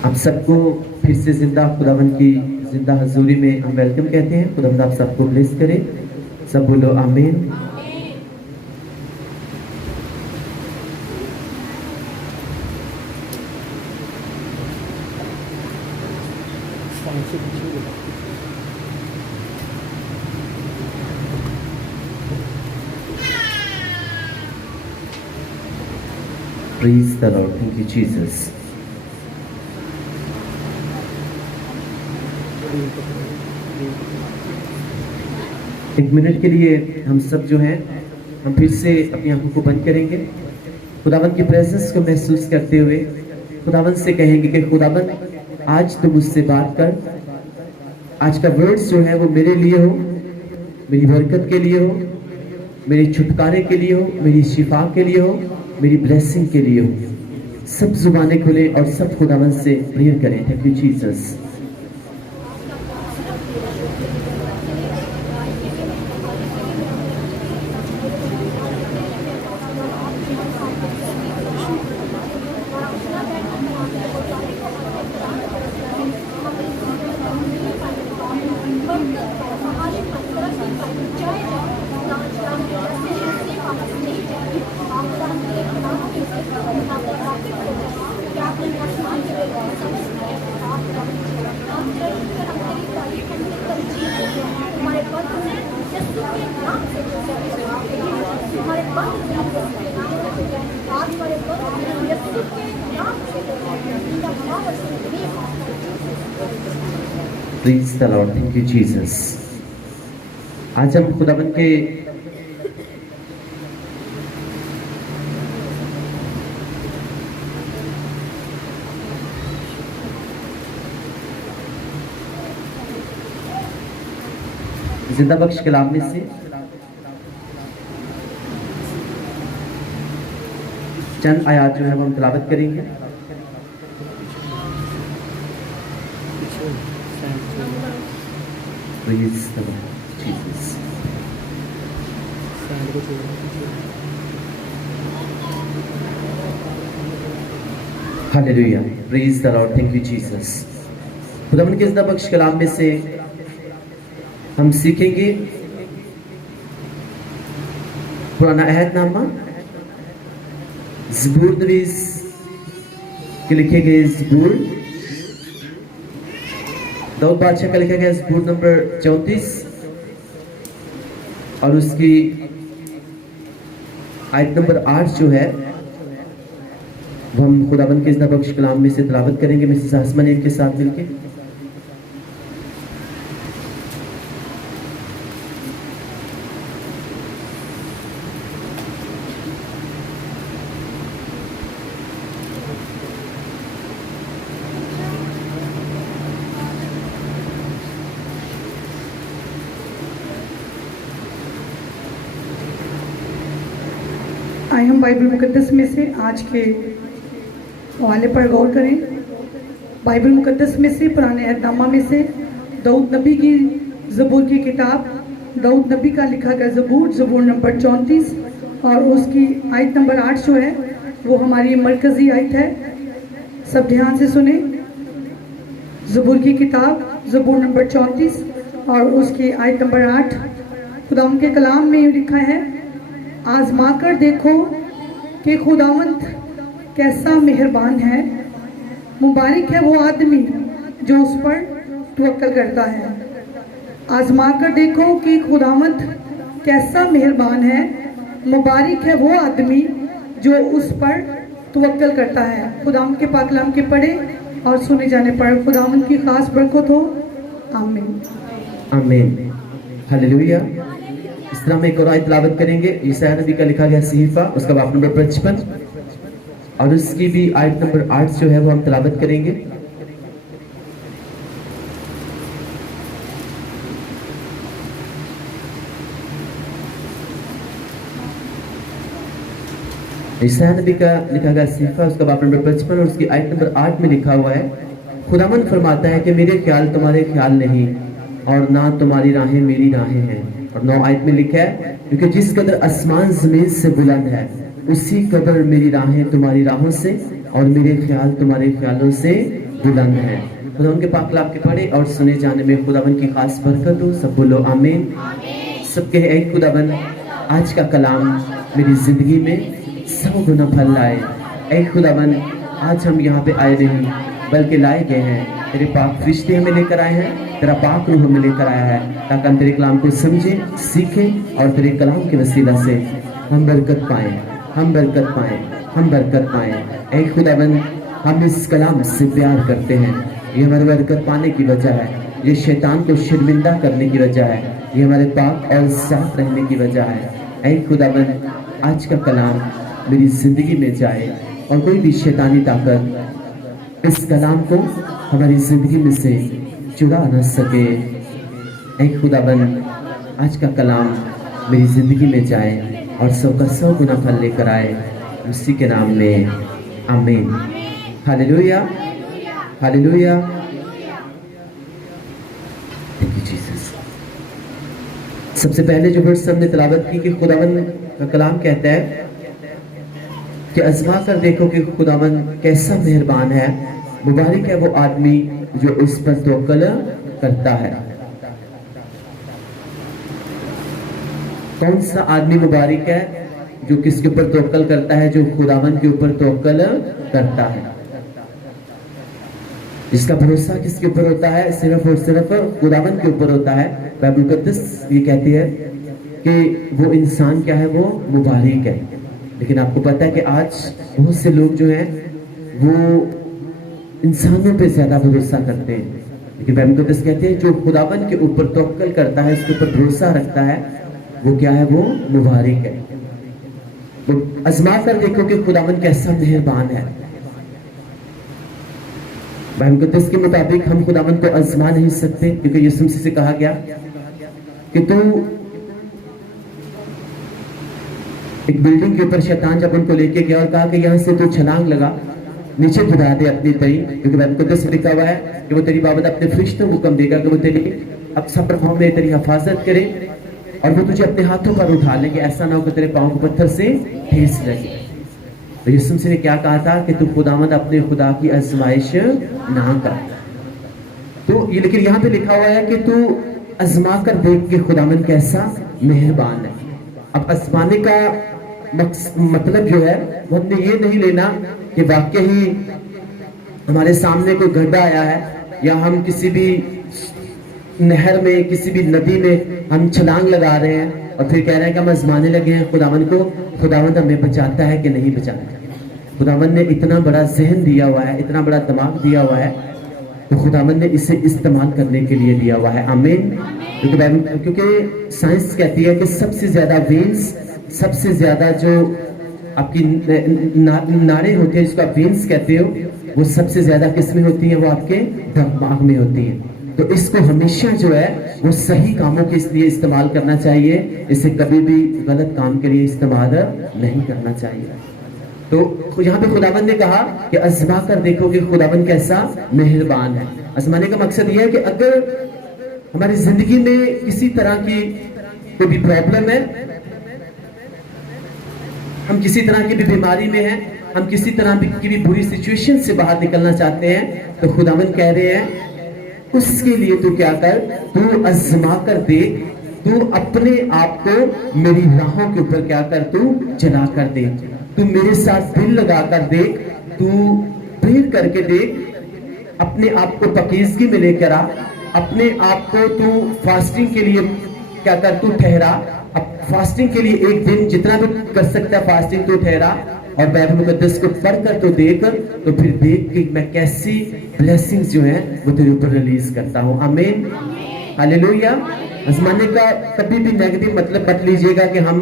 आप सबको फिर से जिंदा खुदावंद की जिंदा हजूरी में हम वेलकम कहते हैं। खुदावंद आप सबको ब्लेस करे। सब बोलो आमीन। Praise the Lord. Thank you, Jesus. एक मिनट के लिए हम सब जो हैं हम फिर से अपनी आंखों को बंद करेंगे। खुदावंद की प्रेजेंस को महसूस करते हुए खुदावंद से कहेंगे कि खुदावंद आज तो मुझसे बात कर। आज का वर्ड्स जो है वो मेरे लिए हो, मेरी बरकत के लिए हो, मेरे छुटकारे के लिए हो, मेरी शिफा के लिए हो, मेरी ब्लेसिंग के लिए हो। सब जुबानें खुले और सब खुदावंद से प्रेयर करें। Thank you Jesus. Praise the Lord. Thank you, Jesus. आज हम खुदावंद के जिंदा बख्श कलाम में से चंद आयात जो है वो हम तिलावत करेंगे। Praise the Lord, Jesus. Hallelujah. Praise the Lord. Thank you, Jesus. खुदावंद के जिंदा बख्श कलाम में से हम सीखेंगे पुराना अहदनामा ज़बूर नवीस के लिखे गए ज़बूर, दाऊद बादशाह का लिखा गया ज़बूर नंबर 34 और उसकी आयत नंबर 8 जो है वो हम खुदावंद के जिंदा बख्श कलाम में से तिलावत करेंगे मिसेस आसमा ने इनके साथ मिलकर। आइए हम बाइबल मुकद्दस में से आज के हवाले पर गौर करें। बाइबल मुकद्दस में से पुराने अहदनामा में से दाऊद नबी की ज़बूर की किताब, दाऊद नबी का लिखा गया ज़बूर, ज़बूर नंबर 34 और उसकी आयत नंबर 8 जो है वो हमारी मरकज़ी आयत है। सब ध्यान से सुने। ज़बूर की किताब ज़बूर नंबर 34 और उसकी आयत नंबर 8। खुदा के कलाम में लिखा है, आजमा कर देखो कि खुदावंद कैसा मेहरबान है, मुबारक है वो आदमी जो उस पर तवक्कल करता है। आजमा कर देखो कि खुदावंद कैसा मेहरबान है, मुबारक है वो आदमी जो उस पर तवक्कल करता है। खुदावंद के पाक कलाम के पढ़े और सुने जाने पर खुदावंद की खास बरकत हो। आमीन। आमीन। हालेलुया। इस तरह में एक और आयत तिलावत करेंगे, यशायाह नबी का लिखा गया सहीफा, उसका बाब नंबर 55 और उसकी भी आयत नंबर 8 जो है वो हम तिलावत करेंगे। यशायाह नबी का लिखा गया सहीफा, उसका बाब नंबर 55 और उसकी आयत नंबर 8 में लिखा हुआ है, खुदावंद फरमाता है कि मेरे ख्याल तुम्हारे ख्याल नहीं और ना तुम्हारी राहें मेरी राहें हैं। और 9 आयत में लिखा है, क्योंकि जिस कदर आसमान जमीन से बुलंद है उसी कदर मेरी राहें तुम्हारी राहों से और मेरे ख्याल तुम्हारे ख्यालों से बुलंद है। खुदावंद के पाक कलाम के पढ़े और सुने जाने में खुदावंद की खास बरकत हो। सब बोलो आमीन। सबके ऐ खुदावंद आज का कलाम मेरी जिंदगी में 100 गुना फल लाए। ऐ खुदावंद आज हम यहाँ पे आए नहीं बल्कि लाए गए हैं, तेरे पाक फरिश्ते हमें लेकर आए हैं, तेरा पाक रूह हमें लेकर आया है ताकि हम तेरे कलाम को समझें, सीखें और तेरे कलाम के वसीला से हम बरकत पाएं, हम बरकत पाएं, हम बरकत पाएं। ऐ खुदावंद हम इस कलाम से प्यार करते हैं, ये हमारे बरकत पाने की वजह है, ये शैतान को शर्मिंदा करने की वजह है, ये हमारे पाक और साफ रहने की वजह है। ऐ खुदावंद आज का कलाम मेरी जिंदगी में जाए और कोई भी शैतानी ताकत इस कलाम को हमारी जिंदगी में से चुरा न सके। ऐ खुदाबंद आज का कलाम मेरी जिंदगी में जाए और 100 का 100 गुना फल लेकर आए, उसी के नाम में आमीन। Hallelujah, hallelujah. Thank you Jesus. सबसे पहले जो वर्ड हमने तिलावत की कि खुदाबंद का कलाम कहता है कि आजमा कर देखो कि खुदावंद कैसा मेहरबान है, मुबारक है वो आदमी जो उस पर तवक्कल करता है। कौन सा आदमी मुबारक है? जो किसके ऊपर तवक्कल करता है? जो खुदावंद के ऊपर तवक्कल करता है। इसका भरोसा किसके ऊपर होता है? सिर्फ और सिर्फ खुदावंद के ऊपर होता है। बाइबल मुकद्दस ये कहती है कि वो इंसान क्या है? वो मुबारक है। लेकिन आपको पता है कि आज बहुत से लोग जो हैं वो इंसानों पे ज्यादा भरोसा करते हैं, लेकिन बाइबल मुकद्दस कहते हैं जो खुदावंद के ऊपर तवक्कल करता है, उसके ऊपर भरोसा रखता है, वो क्या है? वो मुबारक है। तो आजमा कर देखो कि खुदावंद कैसा मेहरबान है। बाइबल मुकद्दस के मुताबिक हम खुदावंद को आजमा नहीं सकते, क्योंकि यीशु मसीह से कहा गया कि तू एक बिल्डिंग के ऊपर शैतान जब उनको लेके गया और कहा कि यहाँ से तू छलांग लगा, नीचे गिरा दे अपनी तरी, क्योंकि बाइबल मुकद्दस में लिखा हुआ है कि वो तेरी बाबत अपने फरिश्तों को हुक्म देगा कि वो तेरी अब सब पाँव में तेरी हिफाजत करे और वो तुझे अपने हाथों पर उठा लेंगे, ऐसा ना हो कि तेरे पाँव को पत्थर से ठेस लगे। तो यीशु मसीह ने क्या कहा था कि तू खुदावंद अपने खुदा की आजमाइश ना कर। तो ये लेकिन यहाँ पे लिखा हुआ है कि तू आजमा कर देख के खुदावंद कैसा मेहरबान है। अब आजमाने का मतलब जो है वो हमने ये नहीं लेना कि वाकई ही हमारे सामने कोई गड्ढा आया है या हम किसी भी नहर में, किसी भी नदी में हम छलांग लगा रहे हैं और फिर कह रहे हैं कि हम आजमाने लगे हैं खुदावंद को, खुदावंद हमें बचाता है कि नहीं बचाता। खुदावंद ने इतना बड़ा जहन दिया हुआ है, इतना बड़ा दिमाग दिया हुआ है, तो खुदावंद ने इसे इस्तेमाल करने के लिए दिया हुआ है। आमीन। क्योंकि साइंस कहती है कि सबसे ज्यादा वेन्स, सबसे ज्यादा जो आपकी नाड़ें होती है जिसको आप वेन्स कहते हो, वो सबसे ज्यादा किस में होती है? वो आपके दिमाग में होती है। तो इसको हमेशा जो है वो सही कामों के लिए इस्तेमाल करना चाहिए, इसे कभी भी गलत काम के लिए इस्तेमाल नहीं करना चाहिए। तो यहाँ पे खुदावंद ने कहा कि आजमा कर देखो कि खुदावंद कैसा मेहरबान है। आजमाने का मकसद यह है कि अगर हमारी जिंदगी में किसी तरह की कोई भी प्रॉब्लम है, हम किसी तरह की भी बीमारी में हैं, हम किसी तरह की भी बुरी सिचुएशन से बाहर निकलना चाहते हैं, तो खुदावंद कह रहे हैं उसके लिए तू क्या कर? तू आजमा कर देख, तू अपने आप को मेरी राहों के ऊपर क्या कर? तू चला कर देख, तू मेरे साथ दिल लगा कर देख, तू प्रेयर करके देख, अपने आप को पाकीज़गी में लेकर आ, अपने आप को तू फास्टिंग के लिए क्या कर? तू ठहरा। अब फास्टिंग के लिए एक दिन जितना भी कर सकता है फास्टिंग तू ठहरा, और बाइबल मुकद्दस को पढ़कर तो देख, तो फिर देख कि मैं कैसी ब्लेसिंग्स जो है वो तेरे ऊपर रिलीज करता हूँ। आमीन, हालेलुया। आजमाने का कभी भी नेगेटिव मतलब मत लीजिएगा कि हम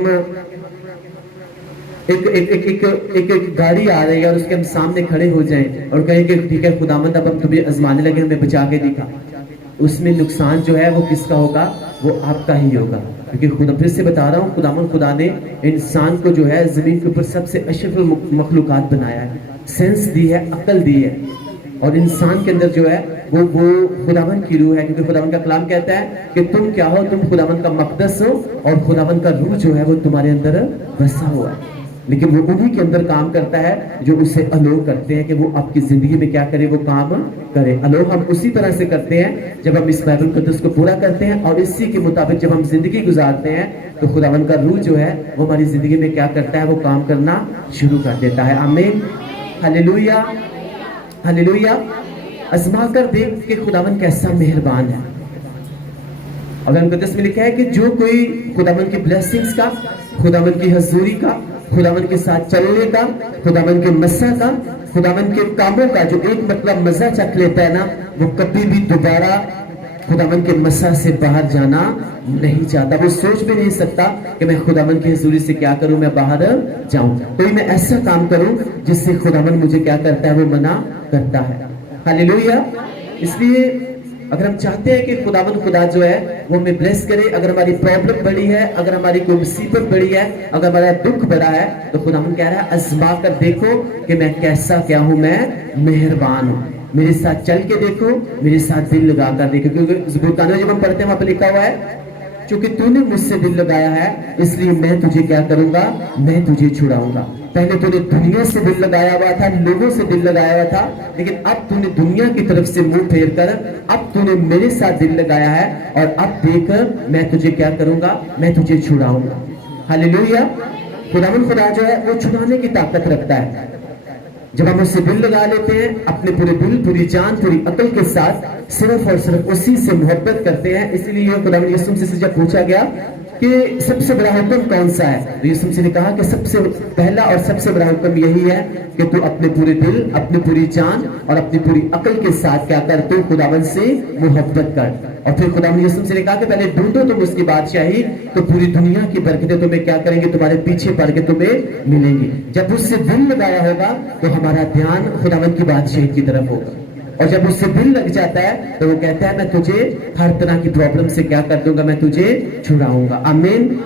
एक गाड़ी आ रही है और उसके हम सामने खड़े हो जाएं और कहें कि ठीक है खुदावंद अब हम तुम्हें आजमाने लगे, हमें बचा के दिखा। उसमें नुकसान जो है वो किसका होगा? वो आपका ही होगा, क्योंकि खुदा, फिर से बता रहा हूँ, खुदावंद खुदा ने इंसान को जो है जमीन के ऊपर सबसे अशरफ मखलूकात बनाया है, सेंस दी है, अकल दी है, और इंसान के अंदर जो है वो खुदावंद की रूह है, क्योंकि खुदावंद का कलाम कहता है कि तुम क्या हो? तुम खुदावंद का मकदस हो और खुदावंद का रूह जो है वो तुम्हारे अंदर बसा हुआ है। लेकिन वो उन्हीं के अंदर काम करता है जो उसे अलो करते हैं कि वो आपकी जिंदगी में क्या करे, वो काम करे। अलो हम उसी तरह से करते हैं जब हम इस बाइबल मुकद्दस को पूरा करते हैं, और इसी के मुताबिक जब हम जिंदगी गुजारते हैं तो खुदावंद का रूह जो है वो हमारी जिंदगी में क्या करता है? वो काम करना शुरू कर देता है। आमीन, हालेलुया, हालेलुया। आजमा कर देख के खुदावंद कैसा मेहरबान है। और मुकद्दस में लिखा है कि जो कोई खुदावंद की ब्लेसिंग्स का, खुदावंद की हजूरी का, खुदावंद के साथ चलने का, खुदावंद के मसा का, खुदावंद के कामों का जो एक मतलब मजा चख लेता है ना, वो कभी भी दोबारा खुदावंद के मसा से बाहर जाना नहीं चाहता। वो सोच भी नहीं सकता कि मैं खुदावंद की हजूरी से क्या करूं, मैं बाहर जाऊं, कोई मैं ऐसा काम करूं जिससे खुदावंद मुझे क्या करता है? वो मना करता है। हालेलुया। इसलिए अगर हम चाहते हैं कि खुदावंद खुदा जो है वो हमें ब्लेस करे, अगर हमारी प्रॉब्लम बड़ी है, अगर हमारी कोई मुसीबत बड़ी है, अगर हमारा दुख बड़ा है, तो खुदावंद कह रहा है आजमा कर देखो कि मैं कैसा क्या हूं, मैं मेहरबान हूं। मेरे साथ चल के देखो, मेरे साथ दिल लगा कर देखो, क्योंकि ज़बूर जब हम पढ़ते हैं वहां पर लिखा हुआ है, क्योंकि तूने मुझसे दिल लगाया है इसलिए मैं तुझे क्या करूंगा? मैं तुझे छुड़ाऊंगा। पहले तूने दुनिया से दिल लगाया हुआ था, लोगों से दिल लगाया हुआ था, लेकिन अब तूने दुनिया की तरफ से मुंह फेर कर अब तूने मेरे साथ दिल लगाया है, और अब देख मैं तुझे क्या करूंगा? मैं तुझे छुड़ाऊंगा। हालेलुया। खुदावंद खुदा जो है वो छुड़ाने की ताकत रखता है। जब हम उससे दिल लगा लेते हैं, अपने पूरे दिल, पूरी जान, पूरी अकल के साथ सिर्फ और सिर्फ उसी से मोहब्बत करते हैं। इसलिए खुदावंद यीशु मसीह से जब पूछा गया कि सबसे बड़ा हुक्म कौन सा है, तो यीशु मसीह ने कहा कि सबसे पहला और सबसे बड़ा हुक्म यही है कि तू अपने पूरे दिल, अपनी पूरी जान और अपनी पूरी अकल के साथ क्या कर? तू खुदावंद से मोहब्बत कर। और फिर खुदावंद यीशु मसीह ने कहा कि पहले ढूंढो तुम उसकी बादशाही, तो पूरी दुनिया की बरकतें तुम्हें क्या करेंगे? तुम्हारे पीछे पड़ के तुम्हें मिलेंगी। जब उससे दिल लगाया होगा तो हमारा ध्यान खुदावंद की बादशाही की तरफ होगा, और जब उससे दिल लग जाता है तो वो कहता है मैं तुझे हर तरह की प्रॉब्लम से क्या कर दूंगा? मैं तुझे छुड़ाऊंगा। आमीन,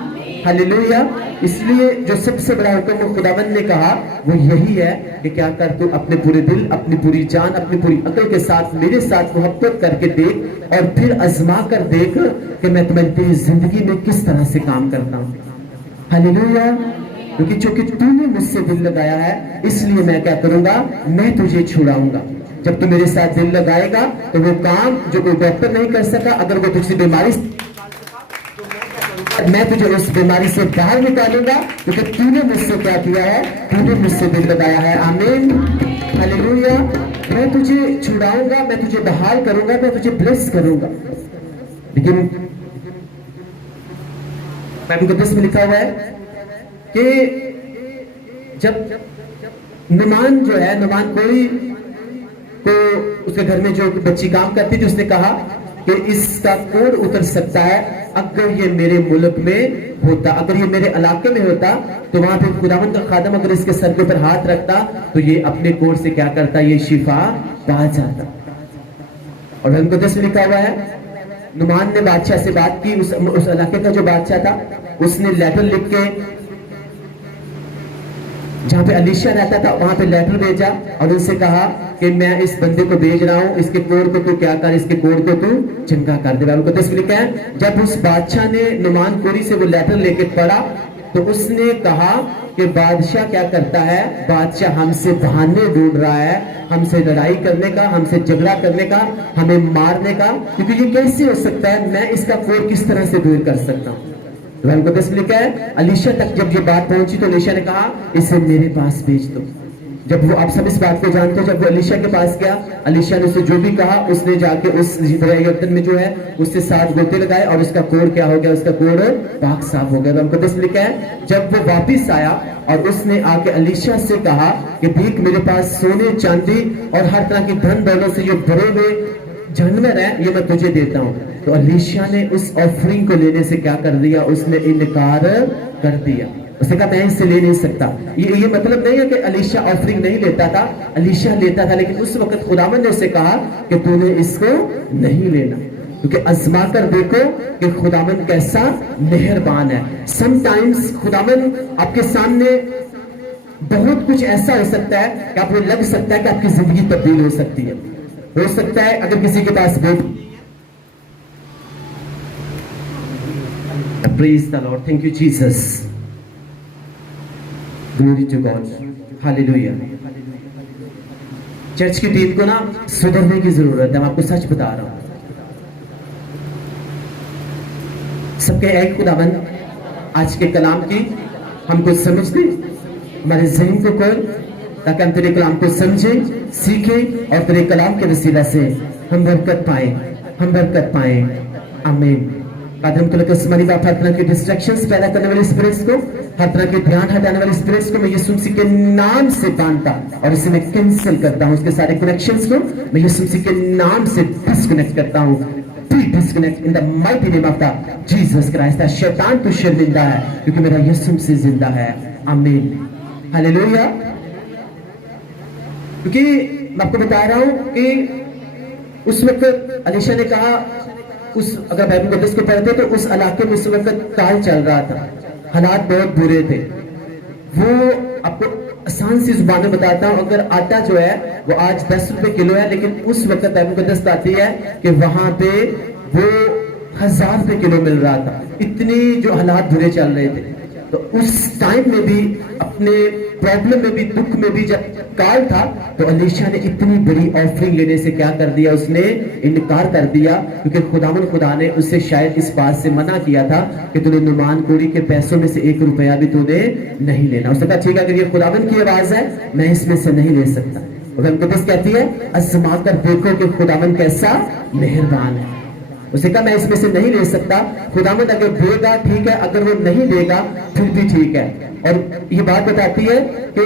हालेलुया। इसलिए जो सबसे बड़ा हुक्म खुदावंद ने कहा वो यही है कि क्या कर? तू अपने पूरे दिल, अपनी पूरी जान, अपनी पूरी अकल के साथ मेरे साथ मोहब्बत करके देख, और फिर आजमा कर देख कि मैं तुम्हारी जिंदगी में किस तरह से काम करता हूं। हालेलुया। क्योंकि चूंकि तूने मुझसे दिल लगाया है इसलिए मैं क्या करूंगा? मैं तुझे छुड़ाऊंगा। जब तू मेरे साथ दिल लगाएगा तो वो काम जो कोई डॉक्टर नहीं कर सका, अगर वो तुझसे बीमारी, मैं तुझे उस बीमारी से बाहर निकालूंगा, क्योंकि तूने मुझसे क्या किया है? तूने मुझसे दिल लगाया है। आमीन, हालेलुया। मैं तुझे छुड़ाऊंगा, मैं तुझे बहाल करूंगा, मैं तुझे ब्लेस करूंगा। लेकिन बाइबल मुकद्दस में लिखा हुआ है कि जब नुमान जो है, नुमान कोई तो उसके घर में जो बच्ची काम करती थी, उसने कहा कि इसका कोड उतर सकता है अगर ये मेरे मुल्क में होता, अगर ये मेरे इलाके में होता, तो वहां पे खुदावंद का खादम अगर इसके सर के ऊपर हाथ रखता तो ये अपने कोड से क्या करता? ये शिफा पा जाता। और मुकद्दस में लिखा हुआ है नुमान ने बादशाह से बात की, उस इलाके का जो बादशाह था उसने लेटर लिख के जहां पे अलीशा रहता था वहां पे लेटर भेजा और उनसे कहा कि मैं इस बंदे को भेज रहा हूं, इसके कोड को तू क्या कर? इसके कोड को तू चंगा कर दे। उनको तस्वीर लिखा है जब उस बादशाह ने नुमान कोरी से वो लेटर लेके पढ़ा तो उसने कहा कि बादशाह क्या करता है? बादशाह हमसे बहाने ढूंढ रहा है, हमसे लड़ाई करने का, हमसे झगड़ा करने का, हमें मारने का, क्योंकि ये कैसे हो सकता है? मैं इसका कोड किस तरह से दूर कर सकता हूँ? लिखा है अलीशा तक जब ये बात पहुंची तो अलीशा ने कहा इसे मेरे पास भेज दो। जब वो, आप सब इस बात को जानते हो, जब वो अलीशा के पास गया, अलीशा ने उसे जो भी कहा, उसने जाके उस यरदन में जो है उससे 7 गोते लगाए और उसका कोढ़ क्या हो गया, उसका कोढ़ पाक साफ हो गया। तो हमको दस लिखा है, जब वो वापिस आया और उसने आके अलीशा से कहा कि देख मेरे पास सोने चांदी और हर तरह की धन दौलत से जो भरे हुए जानवर है, ये मैं तुझे देता हूँ। तो अलीशा ने उस ऑफरिंग को लेने से क्या कर दिया, उसने इनकार कर दिया। उसने कहा मैं इससे ले नहीं सकता। ये मतलब नहीं है कि अलीशा ऑफरिंग नहीं लेता था, अलीशा लेता था, लेकिन उस वक्त खुदावन ने उसे कहा कि तूने इसको नहीं लेना, क्योंकि आजमा कर देखो कि खुदावन कैसा मेहरबान है। समटाइम्स खुदावन आपके सामने बहुत कुछ ऐसा हो सकता है कि आपको लग सकता है कि आपकी जिंदगी तब्दील हो सकती है। हो सकता है अगर किसी के पास praise the Lord, thank you Jesus, glory to God, hallelujah. Church की टीम को ना सुधरने की जरूरत है, मैं आपको सच बता रहा हूं। सबके एक खुदावन आज के कलाम की हमको समझ दे, हमारे ज़हन को खोल, ताकि हम तेरे कलाम को समझें, सीखें और तेरे कलाम के वसीला से हम बरकत पाए, हम बरकत पाए। आमीन। फादर हम तुझे कसमानी बाप, हर तरह के डिस्ट्रैक्शंस पैदा करने वाले स्पिरिट्स को, हर तरह के ध्यान हटाने वाले स्पिरिट्स को मैं यीशु मसीह के नाम से बांधता और इसे मैं कैंसिल करता हूं। उसके सारे कनेक्शंस को मैं यीशु मसीह के नाम से डिस्कनेक्ट करता हूं। Disconnect in the mighty name of the Jesus Christ. शैतान तो शर्मिंदा है क्योंकि मेरा यीशु मसीह जिंदा है। आमीन, हालेलुया। क्योंकि मैं आपको बता रहा हूं कि उस वक्त अलीशा ने कहा, उस अगर बाइबल मुकद्दस को पढ़ते तो उस इलाके में उस वक्त काल चल रहा था, हालात बहुत बुरे थे। वो आपको आसान सी जुबान में बताता हूं, अगर आटा जो है वो आज 10 रुपए किलो है, लेकिन उस वक्त बाइबल मुकद्दस बताती है कि वहां पे वो 1000 रुपए किलो मिल रहा था। इतनी जो हालात बुरे चल रहे थे, तो उस टाइम में भी, अपने प्रॉब्लम में भी, दुख में भी जब काल था, तो अलीशा ने इतनी बड़ी ऑफरिंग लेने से क्या कर दिया, उसने इनकार कर दिया। क्योंकि खुदा ने उससे शायद इस बात से मना किया था कि तूने नुमान कोड़ी के पैसों में से 1 रुपया भी तूने नहीं लेना। उसने कहा ठीक है, अगर ये खुदावन की आवाज है मैं इसमें से नहीं ले सकता। और मुकद्दस कहती है आजमा कर देखो कि खुदावन कैसा मेहरबान है। उसे कहा मैं इसमें से नहीं ले सकता, खुदावंद अगर देगा ठीक है, अगर वो नहीं देगा फिर भी ठीक है। और ये बात बताती है कि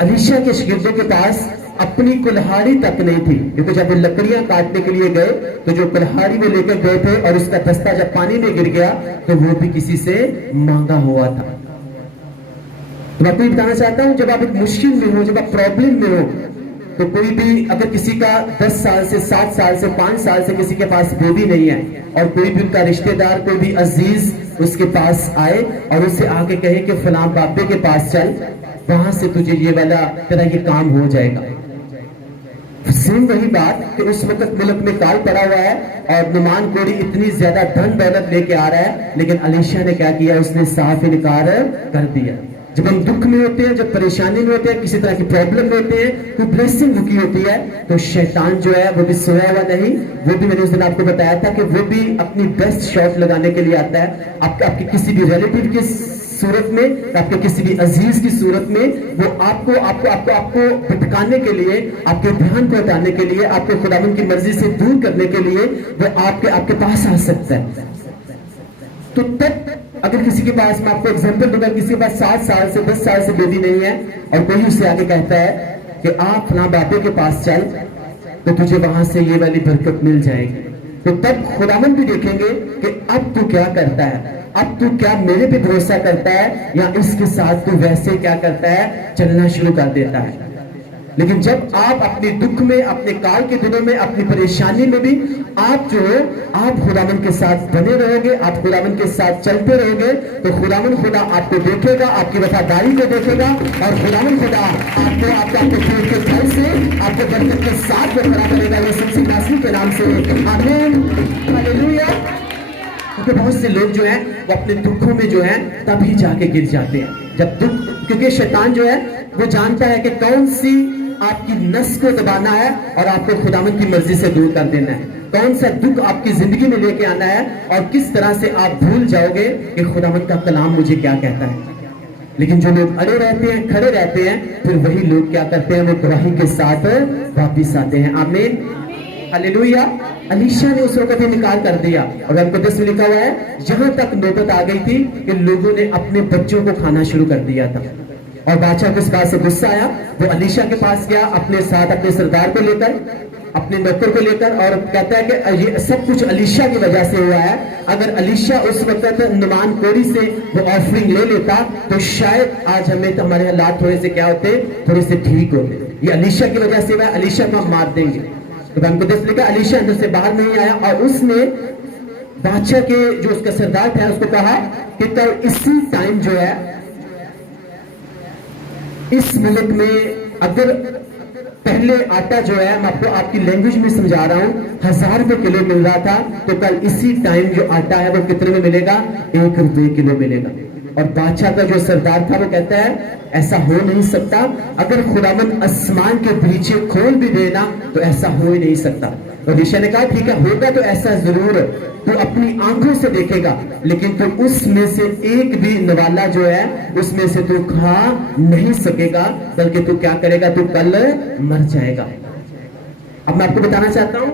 अलीशा के शागिर्दों के पास अपनी कुल्हाड़ी तक नहीं थी, क्योंकि जब वो लकड़ियां काटने के लिए गए तो जो कुल्हाड़ी में लेकर गए थे और उसका दस्ता जब पानी में गिर गया तो वो भी किसी से मांगा हुआ था। तो मैं आपको ये बताना चाहता हूं, जब आप एक मुश्किल में हो, जब आप प्रॉब्लम में हो, तो कोई भी अगर किसी का 10 साल से 7 साल से 5 साल से किसी के पास बेबी नहीं है, और कोई भी उनका रिश्तेदार, कोई भी अजीज उसके पास आए और उससे आके कहे कि फलां बाबे के पास चल, वहां से तुझे ये वाला तेरा ये काम हो जाएगा। सेम वही बात कि उस वक्त मुल्क में काल पड़ा हुआ है और नुमान कोड़ी इतनी ज्यादा धन दौलत लेके आ रहा है, लेकिन अलीशा ने क्या किया, उसने साफ इनकार कर दिया। जब हम दुख में होते हैं, जब परेशानी में होते हैं, किसी तरह की प्रॉब्लम में होते हैं, कोई ब्लेसिंग रुकी होती है, तो शैतान जो है वो भी सोया हुआ नहीं, वो भी, मैंने उस दिन आपको बताया था कि वो भी अपनी बेस्ट शॉट लगाने के लिए आता है। आपके किसी भी रिलेटिव की सूरत में, आपके किसी भी अजीज की सूरत में, वो आपको भटकाने के लिए, आपके ध्यान को हटाने के लिए, आपको खुदावंद की मर्जी से दूर करने के लिए वो आपके पास आ सकता है। तो तब अगर किसी के पास, मैं आपको एग्जांपल दूंगा, किसी के पास 7 साल से 10 साल से बेबी नहीं है और कोई उससे आके कहता है कि आप फलां बाबे के पास चल तो तुझे वहां से ये वाली बरकत मिल जाएगी, तो तब खुदावंद भी देखेंगे कि अब तू क्या करता है, अब तू क्या मेरे पे भरोसा करता है, या इसके साथ तू वैसे क्या करता है, चलना शुरू कर देता है। लेकिन जब आप अपने दुख में, अपने काल के दिनों में, अपनी परेशानी में भी आप जो हो, आप खुदावंद के साथ बने रहोगे, आप खुदावंद के साथ चलते रहोगे, तो खुदावंद खुदा आपको देखेगा, आपकी वफादारी को देखेगा, और खुदावंद खुदा आपको आपके पेड़ के फल से, आपके बरकत के साथ वो खड़ा करेगा, यीशु मसीह के नाम से। आमीन, हालेलुया। क्योंकि बहुत से लोग जो हैं वो अपने दुखों में जो है तभी जाके गिर जाते हैं जब दुख, क्योंकि शैतान जो है वो जानता है कि कौन सी आपकी नस को दबाना है और आपको खुदावंद की मर्जी से दूर कर देना है, कौन सा दुख आपकी जिंदगी में लेके आना है, और किस तरह से आप भूल जाओगे कि खुदावंद का कलाम मुझे क्या कहता है। लेकिन जो लोग अड़े रहते हैं, खड़े रहते हैं, फिर वही लोग क्या करते हैं, वो गवाही के साथ वापिस आते हैं। आमीन, हालेलुया। अलीशा ने उस वक्त निकाल कर दिया, और मुकद्दस में लिखा हुआ है जहां तक नौबत आ गई थी कि लोगों ने अपने बच्चों को खाना शुरू कर दिया था। और बादशाह को इस बात से गुस्सा आया, वो अलीशा के पास गया अपने साथ अपने सरदार को लेकर, अपने नौकर को लेकर, और कहता है कि ये सब कुछ अलीशा की वजह से हुआ है। अगर अलीशा उस वक्त नुमान कोरी से वो ऑफरिंग ले लेता तो शायद आज हमें तो हमारे हालात थोड़े से क्या होते, थोड़े से ठीक होते। ये अलीशा की वजह से हुआ, अलीशा को हम मार देंगे। तो मुकद्दस लिखा अलीशा अंदर से बाहर नहीं आया, और उसने बादशाह के जो उसका सरदार था उसको कहा कि कल इसी टाइम जो है इस मुल्क में अगर पहले आटा जो है, मैं आपको आपकी लैंग्वेज में समझा रहा हूं, 1000 रुपए किलो मिल रहा था, तो कल इसी टाइम जो आटा है वो कितने में मिलेगा, 1 रुपए किलो मिलेगा। और बादशाह का जो सरदार था वो कहता है ऐसा हो नहीं सकता, अगर खुदावंद आसमान के पीछे खोल भी देना तो ऐसा हो ही नहीं सकता। तो अलीशा ने कहा ठीक है, होगा तो ऐसा जरूर, तू अपनी आंखों से देखेगा, लेकिन तू उसमें से एक भी नवाला जो है उसमें से तू खा नहीं सकेगा, बल्कि तू क्या करेगा, तू कल मर जाएगा। अब मैं आपको बताना चाहता हूं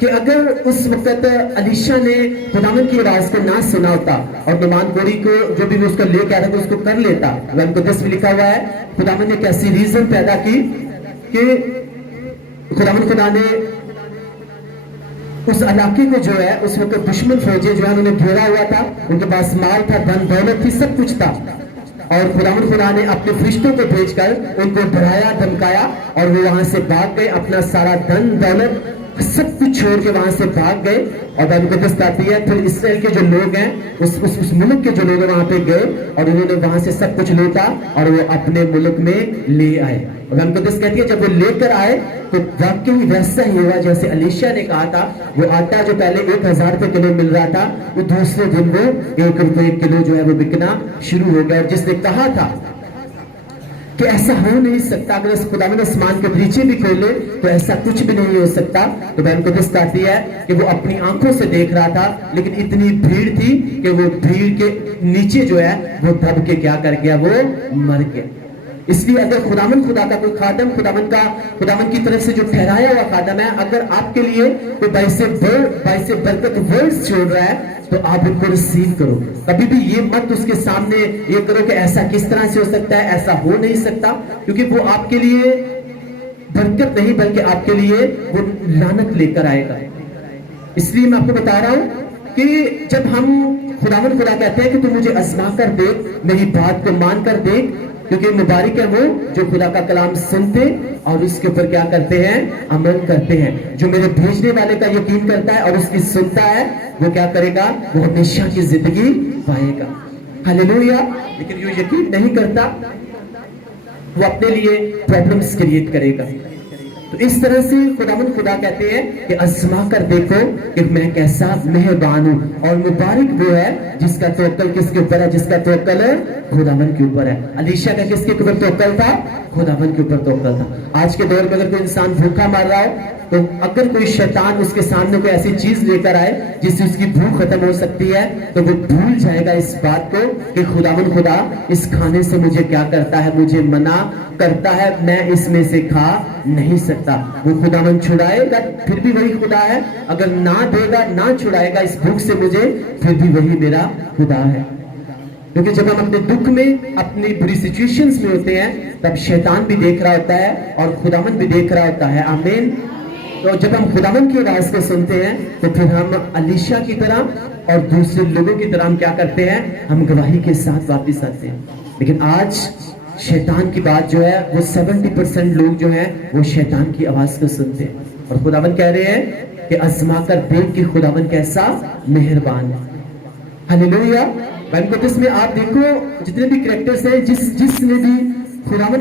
कि अगर उस वक्त अलीशा ने खुदावंद की आवाज को ना सुना होता और नुमान कोरी को जो भी उसको लेके आया था उसको कर लेता, मुकद्दस में लिखा हुआ है खुदावंद ने कैसी रीजन पैदा की कि खुदावंद खुदा ने उस इलाके को जो है उस वक्त दुश्मन फौजें जो है उन्होंने घेरा हुआ था, उनके पास माल था, धन दौलत थी, सब कुछ था, और खुदावंद खुदा ने अपने फरिश्तों को भेजकर उनको डराया धमकाया और वो वहां से भाग गए, अपना सारा धन दौलत सब कुछ छोड़ के वहां से भाग गए। और मुकद्दस बताती है फिर इसराइल के जो लोग हैं उस मुल्क के जो लोग वहां पे गए और उन्होंने वहां से सब कुछ लूटा और वो अपने मुल्क में ले आए। और मुकद्दस कहती है जब वो लेकर आए तो वाकई वैसा ही हुआ जैसे अलीशा ने कहा था। वो आटा जो पहले 1000 रुपए किलो मिल रहा था वो दूसरे दिन वो 1 रुपए किलो जो है वो बिकना शुरू हो गया। और जिसने कहा था कि ऐसा हो नहीं सकता, अगर इस खुदा ने आसमान के नीचे भी खोले तो ऐसा कुछ भी नहीं हो सकता, तो बहन को बताती है कि वो अपनी आंखों से देख रहा था, लेकिन इतनी भीड़ थी कि वो भीड़ के नीचे जो है वो दब के क्या कर गया, वो मर गया। इसलिए अगर खुदा का कोई खादम खुदावन की तरफ से जो ठहराया हुआ खादम है, अगर आपके लिए कोई बाइसे बरकत वर्ड्स छोड़ रहा है तो आप उनको रिसीव करो। कभी भी ये मत उसके सामने ये करो कि ऐसा किस तरह से हो सकता है, ऐसा हो नहीं सकता, क्योंकि वो आपके लिए बरकत नहीं बल्कि आपके लिए वो लानत लेकर आएगा। इसलिए मैं आपको बता रहा हूं कि जब हम खुदा कहते हैं कि तू मुझे आजमा कर देख, मेरी बात को मान कर देख, क्योंकि मुबारक है वो जो खुदा का कलाम सुनते और उसके ऊपर क्या करते हैं, अमल करते हैं। जो मेरे भेजने वाले का यकीन करता है और उसकी सुनता है वो क्या करेगा, वो हमेशा की जिंदगी पाएगा। हालेलुया। लेकिन जो यकीन नहीं करता वो अपने लिए प्रॉब्लम्स क्रिएट करेगा। तो इस तरह से खुदा कहते हैं कि आजमा कर देखो कि मैं कैसा मेहरबान हूं। और मुबारक वो है जिसका तवक्कल किसके ऊपर है, जिसका तवक्कल खुदावन के ऊपर है। अलीशा का किसके ऊपर तवक्कल था, खुदावन के ऊपर तवक्कल था। आज के दौर में अगर कोई इंसान भूखा मार रहा है तो अगर कोई शैतान उसके सामने कोई ऐसी चीज लेकर आए जिससे उसकी भूख खत्म हो सकती है तो वो भूल जाएगा इस बात को कि खुदा इस खाने से मुझे क्या करता है, मुझे मना करता है, मैं इसमें से खा नहीं सकता। वो खुदावन छुड़ाएगा फिर भी वही खुदा है, अगर ना देगा ना छुड़ाएगा इस भूख से मुझे फिर भी वही मेरा खुदा है। क्योंकि जब हम अपने दुख में अपनी बुरी सिचुएशंस में होते हैं तब शैतान भी देख रहा होता है और खुदावन भी देख रहा होता है। आमीन। तो जब हम खुदावन की आवाज को सुनते हैं तो फिर हम अलीशा की तरह और दूसरे लोगों की तरह हम क्या करते हैं, हम गवाही के साथ वापस आते हैं। लेकिन आज शैतान की बात जो है वो 70% लोग जो हैं वो शैतान की आवाज को सुनते हैं। और खुदावन कह रहे हैं कि आजमा कर देख कि खुदावन कैसा मेहरबान है। हालेलुया। इसमें आप देखो जितने भी कैरेक्टर्स हैं, जिसने भी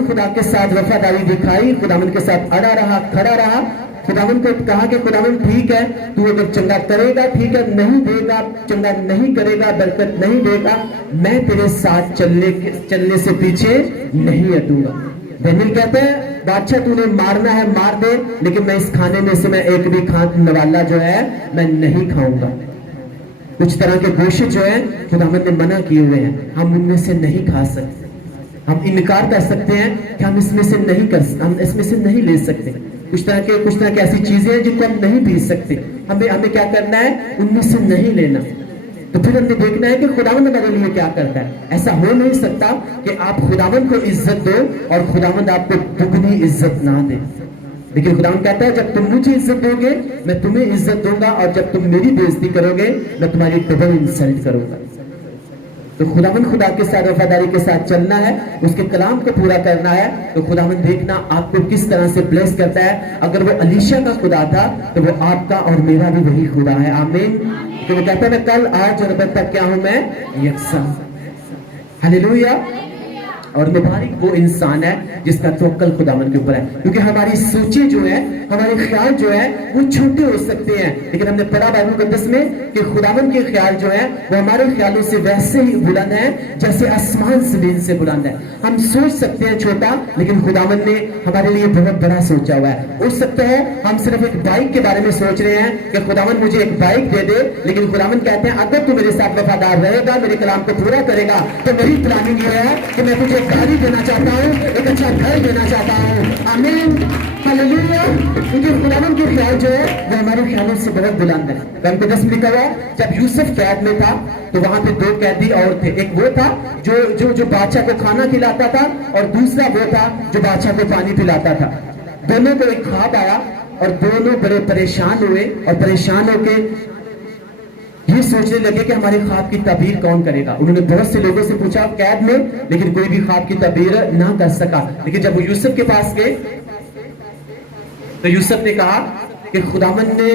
खुदा के साथ वफादारी दिखाई, खुदावन के साथ अड़ा रहा, खड़ा रहा, खुदावन को कहा कि खुदावन ठीक है, तू अगर चंगा करेगा ठीक है, नहीं देगा चंगा नहीं करेगा, बरकत नहीं देगा, मैं तेरे साथ चलने से पीछे नहीं हटूंगा। दानियल कहते हैं बादशाह तूने मारना है मार दे, लेकिन मैं इस खाने में से मैं एक भी नवाला जो है मैं नहीं खाऊंगा। कुछ तरह के गोश्त जो है खुदावंद ने मना किए हुए हैं, हम उनमें से नहीं खा सकते। हम इनकार कर सकते हैं कि हम इसमें से नहीं ले सकते। कुछ तरह की ऐसी चीजें हैं जिनको हम नहीं पी सकते। हमें क्या करना है, उनमें से नहीं लेना। तो फिर हमने देखना है कि खुदावंद हमारे लिए क्या करता है। ऐसा हो नहीं सकता कि आप खुदावंद को इज्जत दो और खुदावंद आपको दुगनी इज्जत ना दे। लेकिन खुदावंद कहता है जब तुम मुझे इज्जत दोगे मैं तुम्हें इज्जत दूंगा, और जब तुम मेरी बेइज्जती करोगे मैं तुम्हारी डबल इंसल्ट करूंगा। तो खुदावंद खुदा के साथ वफादारी के साथ चलना है, उसके कलाम को पूरा करना है। तो खुदावंद देखना आपको किस तरह से ब्लेस करता है। अगर वो अलीशा का खुदा था तो वो आपका और मेरा भी वही खुदा है। आमीन। तो वो कहता है मैं कल आज और अब तक क्या हूं, मैं यकसा। हालेलुया। और मुबारक वो इंसान है जिसका तवक्कल खुदावंद के ऊपर है, क्योंकि हमारी सोचें जो है, हमारे ख्याल जो है वो छोटे हो सकते हैं, लेकिन हमने पढ़ा बाइबल मुकद्दस में कि खुदावंद के ख्याल जो है वो हमारे ख्यालों से वैसे ही बुलंद है जैसे आसमान जमीन से बुलंद है। हम सोच सकते हैं छोटा, लेकिन खुदावंद ने हमारे लिए बहुत बड़ा सोचा हुआ है। हो सकता है हम सिर्फ एक बाइक के बारे में सोच रहे हैं कि खुदावंद मुझे एक बाइक दे दे, लेकिन खुदावंद कहते हैं अगर तू मेरे साथ वफादार रहेगा, मेरे कलाम को पूरा करेगा, तो मेरी प्लानिंग ये है कि मैं तुझे गाड़ी देना चाहता हूँ, एक अच्छा घर देना चाहता हूँ। आमीन। हालेलुया। क्योंकि खुदावंद के ख्याल जो है वो हमारे ख्यालों से बहुत बुलंद है। कल को 10 लिखा हुआ जब यूसुफ कैद में था तो वहां पे 2 कैदी और थे। एक वो था जो बादशाह को खाना खिलाता था, और दूसरा वो था जो बादशाह को पानी पिलाता था। दोनों को एक ख्वाब आया और दोनों बड़े परेशान हुए, और परेशान होके ये सोचने लगे कि हमारे ख्वाब की ताबीर कौन करेगा। उन्होंने बहुत से लोगों से पूछा कैद में, लेकिन कोई भी ख्वाब की ताबीर ना कर सका। लेकिन जब वो यूसुफ के पास गए तो यूसुफ ने कहा कि खुदावंद ने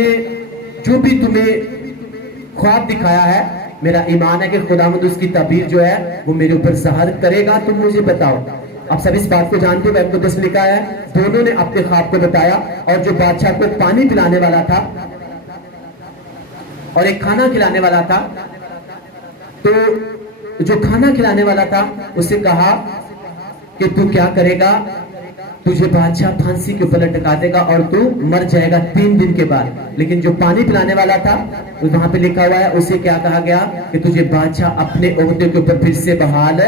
जो भी तुम्हें ख्वाब दिखाया है, मेरा ईमान है कि खुदावंद उसकी ताबीर जो है वो मेरे ऊपर ज़ाहिर करेगा, तुम मुझे बताओ। आप सब इस बात को जानते हो, बाइबल मुकद्दस लिखा है दोनों ने अपने ख्वाब को बताया, और जो बादशाह को पानी पिलाने वाला था और एक खाना खिलाने वाला था, तो जो खाना खिलाने वाला था उससे कहा कि तू क्या करेगा, तुझे बादशाह फांसी के ऊपर लटका देगा और तू मर जाएगा 3 दिन के बाद। लेकिन जो पानी पिलाने वाला था वहां पे लिखा हुआ है, उसे क्या कहा गया कि तुझे बादशाह अपने ओहदे के ऊपर फिर से बहाल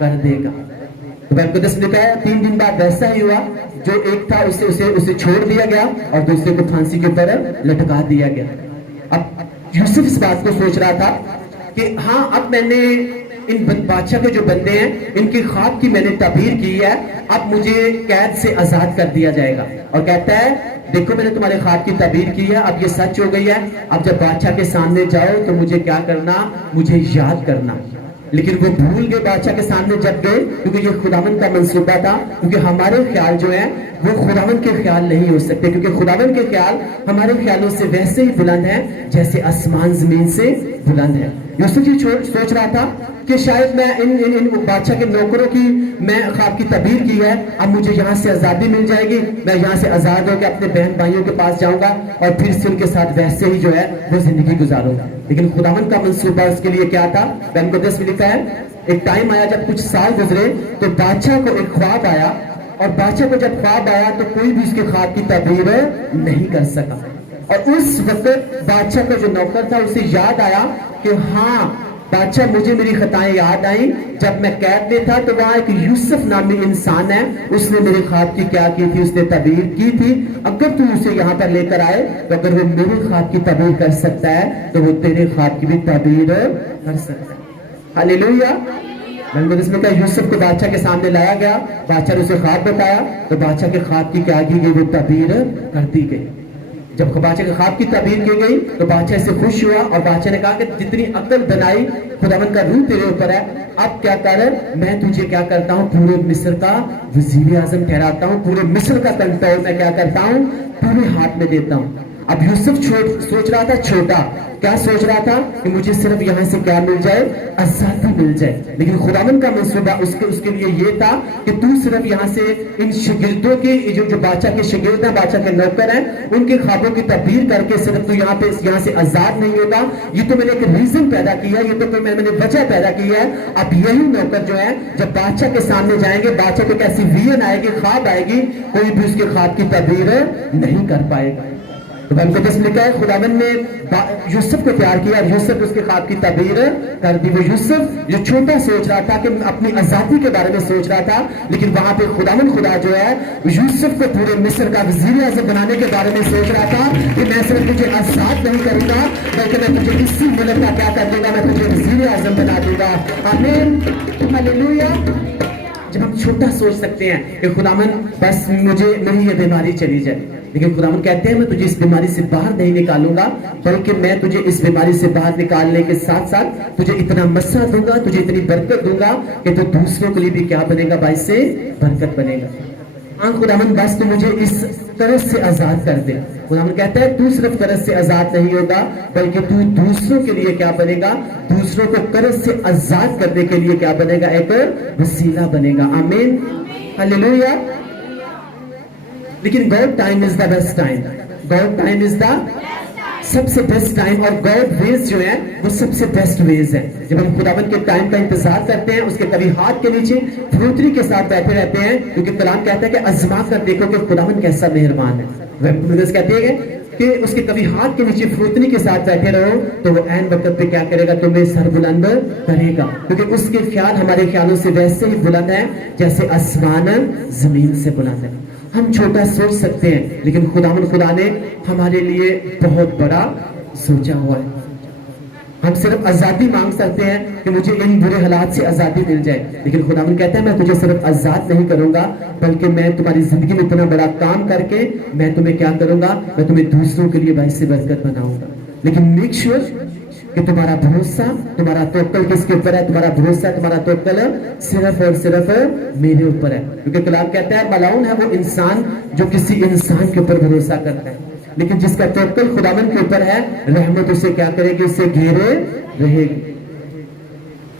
कर देगा। तो बाइबल मुकद्दस में लिखा है 3 दिन बाद वैसा ही हुआ, जो एक था उसे छोड़ दिया गया और दूसरे को फांसी के ऊपर लटका दिया गया। अब यूसुफ इस बात को सोच रहा था कि हाँ, अब मैंने इन बादशाह के जो बंदे हैं इनकी ख्वाब की मैंने ताबीर की है, अब मुझे कैद से आजाद कर दिया जाएगा। और कहता है देखो मैंने तुम्हारे ख्वाब की ताबीर की है, अब ये सच हो गई है, अब जब बादशाह के सामने जाओ तो मुझे क्या करना, मुझे याद करना। लेकिन वो भूल गए बादशाह के सामने जब गए, क्योंकि ये खुदावंद का मंसूबा था। क्योंकि हमारे ख्याल जो है वो खुदावंद के ख्याल नहीं हो सकते, क्योंकि खुदावंद के ख्याल हमारे ख्यालों से वैसे ही बुलंद है जैसे आसमान जमीन से बुलंद है। यूसुफ जी सोच रहा था कि शायद मैं इन बादशाह के नौकरों की मैं ख्वाब की ताबीर की है, अब मुझे यहाँ से आज़ादी मिल जाएगी, मैं यहाँ से आज़ाद होकर अपने बहन भाइयों के पास जाऊंगा और फिर से उनके साथ वैसे ही जो है वो जिंदगी गुजारूंगा। लेकिन खुदावंद का मंसूबा उसके लिए क्या था, बाइबल मुकद्दस में लिखा है एक टाइम आया जब कुछ साल गुजरे तो बादशाह को एक ख्वाब आया, और बादशाह को जब ख्वाब आया तो कोई भी उसके ख्वाब की ताबीर नहीं कर सका। और उस वक्त बादशाह का जो नौकर था उसे याद आया कि हाँ बादशाह, मुझे मेरी खताएं याद आई, जब मैं कैद में था तो वहां एक यूसुफ नामी इंसान है, उसने मेरे ख्वाब की क्या की थी, उसने ताबीर की थी। अगर तू उसे यहाँ पर लेकर आए तो अगर वो मेरे ख्वाब की ताबीर कर सकता है तो वो तेरे ख्वाब की भी ताबीर कर सकता है। हालेलुया। इसमें क्या यूसुफ को बादशाह के सामने लाया गया, बादशाह ने उसे ख्वाब बताया तो बादशाह के ख्वाब की क्या की गई, वो ताबीर कर दी गई। जब बादशाह के ख्वाब की ताबीर की गई तो बादशाह से खुश हुआ, और बादशाह ने कहा कि जितनी अक्ल बनाई खुदावंद का रूह तेरे ऊपर है, अब क्या कर, मैं तुझे क्या करता हूँ, पूरे मिस्र का वजीर आजम ठहराता हूँ, पूरे मिस्र का कंट्रोल मैं क्या करता हूँ, पूरे हाथ में देता हूँ। अब यूसुफ सोच रहा था छोटा, क्या सोच रहा था कि मुझे सिर्फ यहाँ से क्या मिल जाए, आजादी मिल जाए। लेकिन खुदावंद का मंसूबा उसके लिए ये था कि तू सिर्फ यहाँ से इन शिगिर्दों के जो बादशाह के शिगिर्द हैं, बादशाह के नौकर हैं, उनके ख्वाबों की तब्दील करके सिर्फ तू यहाँ से आजाद नहीं होगा। ये तो मैंने एक रीजन पैदा किया, ये तो मैंने वजह पैदा की है। अब यही नौकर जो है जब बादशाह के सामने जाएंगे, बादशाह को कैसी विजन आएगी, ख्वाब आएगी, कोई भी उसके ख्वाब की तब्दील नहीं कर पाएगा। खुदा मुकद्दस में लिखा है खुदावन ने यूसुफ को प्यार किया और यूसुफ उसके ख्वाब की ताबीर कर दी। वो यूसुफ जो छोटा सोच रहा था कि अपनी आजादी के बारे में सोच रहा था, लेकिन वहां पे खुदावन खुदा जो है यूसुफ को पूरे मिस्र का वजीर आज़म बनाने के बारे में सोच रहा था कि मैं सिर्फ तुझे आजाद नहीं करूंगा बल्कि मैं तुझे इसी मुल्क का क्या कर दूंगा, मैं तुझे वजीर आज़म बना दूंगा। आमीन, हालेलुया। जब हम छोटा सोच सकते हैं कि खुदावन बस मुझे मेरी ये बीमारी चली जाए, लेकिन खुदावन कहते हैं मैं तुझे इस बीमारी से बाहर नहीं निकालूंगा, बल्कि मैं तुझे इस बीमारी से बाहर निकालने के साथ साथ तुझे इतना मस्सा दूंगा, तुझे इतनी बरकत दूंगा कि तू दूसरों के लिए भी क्या बनेगा, भाई से बरकत बनेगा। हाँ खुदावन बस तू मुझे इस तरह से आजाद कर दे। खुदावन कहता है तू सिर्फ कर्ज से आजाद नहीं होगा बल्कि तू दूसरों के लिए क्या बनेगा, दूसरों को कर्ज से आजाद करने के लिए क्या बनेगा, एक वसीला बनेगा। आमीन, हालेलुया। लेकिन God time is the best time, God time is the सबसे बेस्ट टाइम, और गॉड वेज जो है वो सबसे बेस्ट वेज है। जब हम खुदावन के टाइम का इंतजार करते हैं, उसके कभी हाथ के नीचे फरोतरी के साथ बैठे रहते हैं, क्योंकि कलाम कहता है कि आजमा कर देखो कि खुदावन कैसा मेहरबान है। वह कहते हैं कि उसके कभी हाथ के नीचे फरोतरी के साथ बैठे रहो तो वो ऐन वक्त पे क्या करेगा, तुम्हें सरबुलंद करेगा, क्योंकि उसके ख्याल हमारे ख्यालों से वैसे ही बुलंद है जैसे आसमान जमीन से बुलंद है। हम छोटा सोच सकते हैं, लेकिन खुदा ने हमारे लिए बहुत बड़ा सोचा हुआ है। हम सिर्फ आजादी मांग सकते हैं कि मुझे इन बुरे हालात से आजादी मिल जाए, लेकिन खुदावन कहता है मैं तुझे सिर्फ आजाद नहीं करूंगा बल्कि मैं तुम्हारी जिंदगी में इतना बड़ा काम करके मैं तुम्हें क्या करूंगा, मैं तुम्हें दूसरों के लिए बाइस से बरकत बनाऊंगा। लेकिन मेक श्योर कि तुम्हारा भरोसा, तुम्हारा तवक्कल किसके ऊपर है, तुम्हारा भरोसा, तुम्हारा तवक्कल सिर्फ और सिर्फ मेरे ऊपर है। क्योंकि कलाम कहता है मलाउन है वो इंसान जो किसी इंसान के ऊपर भरोसा करता है, लेकिन जिसका तवक्कल खुदावन के ऊपर है रहमत उसे क्या करेगी, उसे घेरे रहेगी।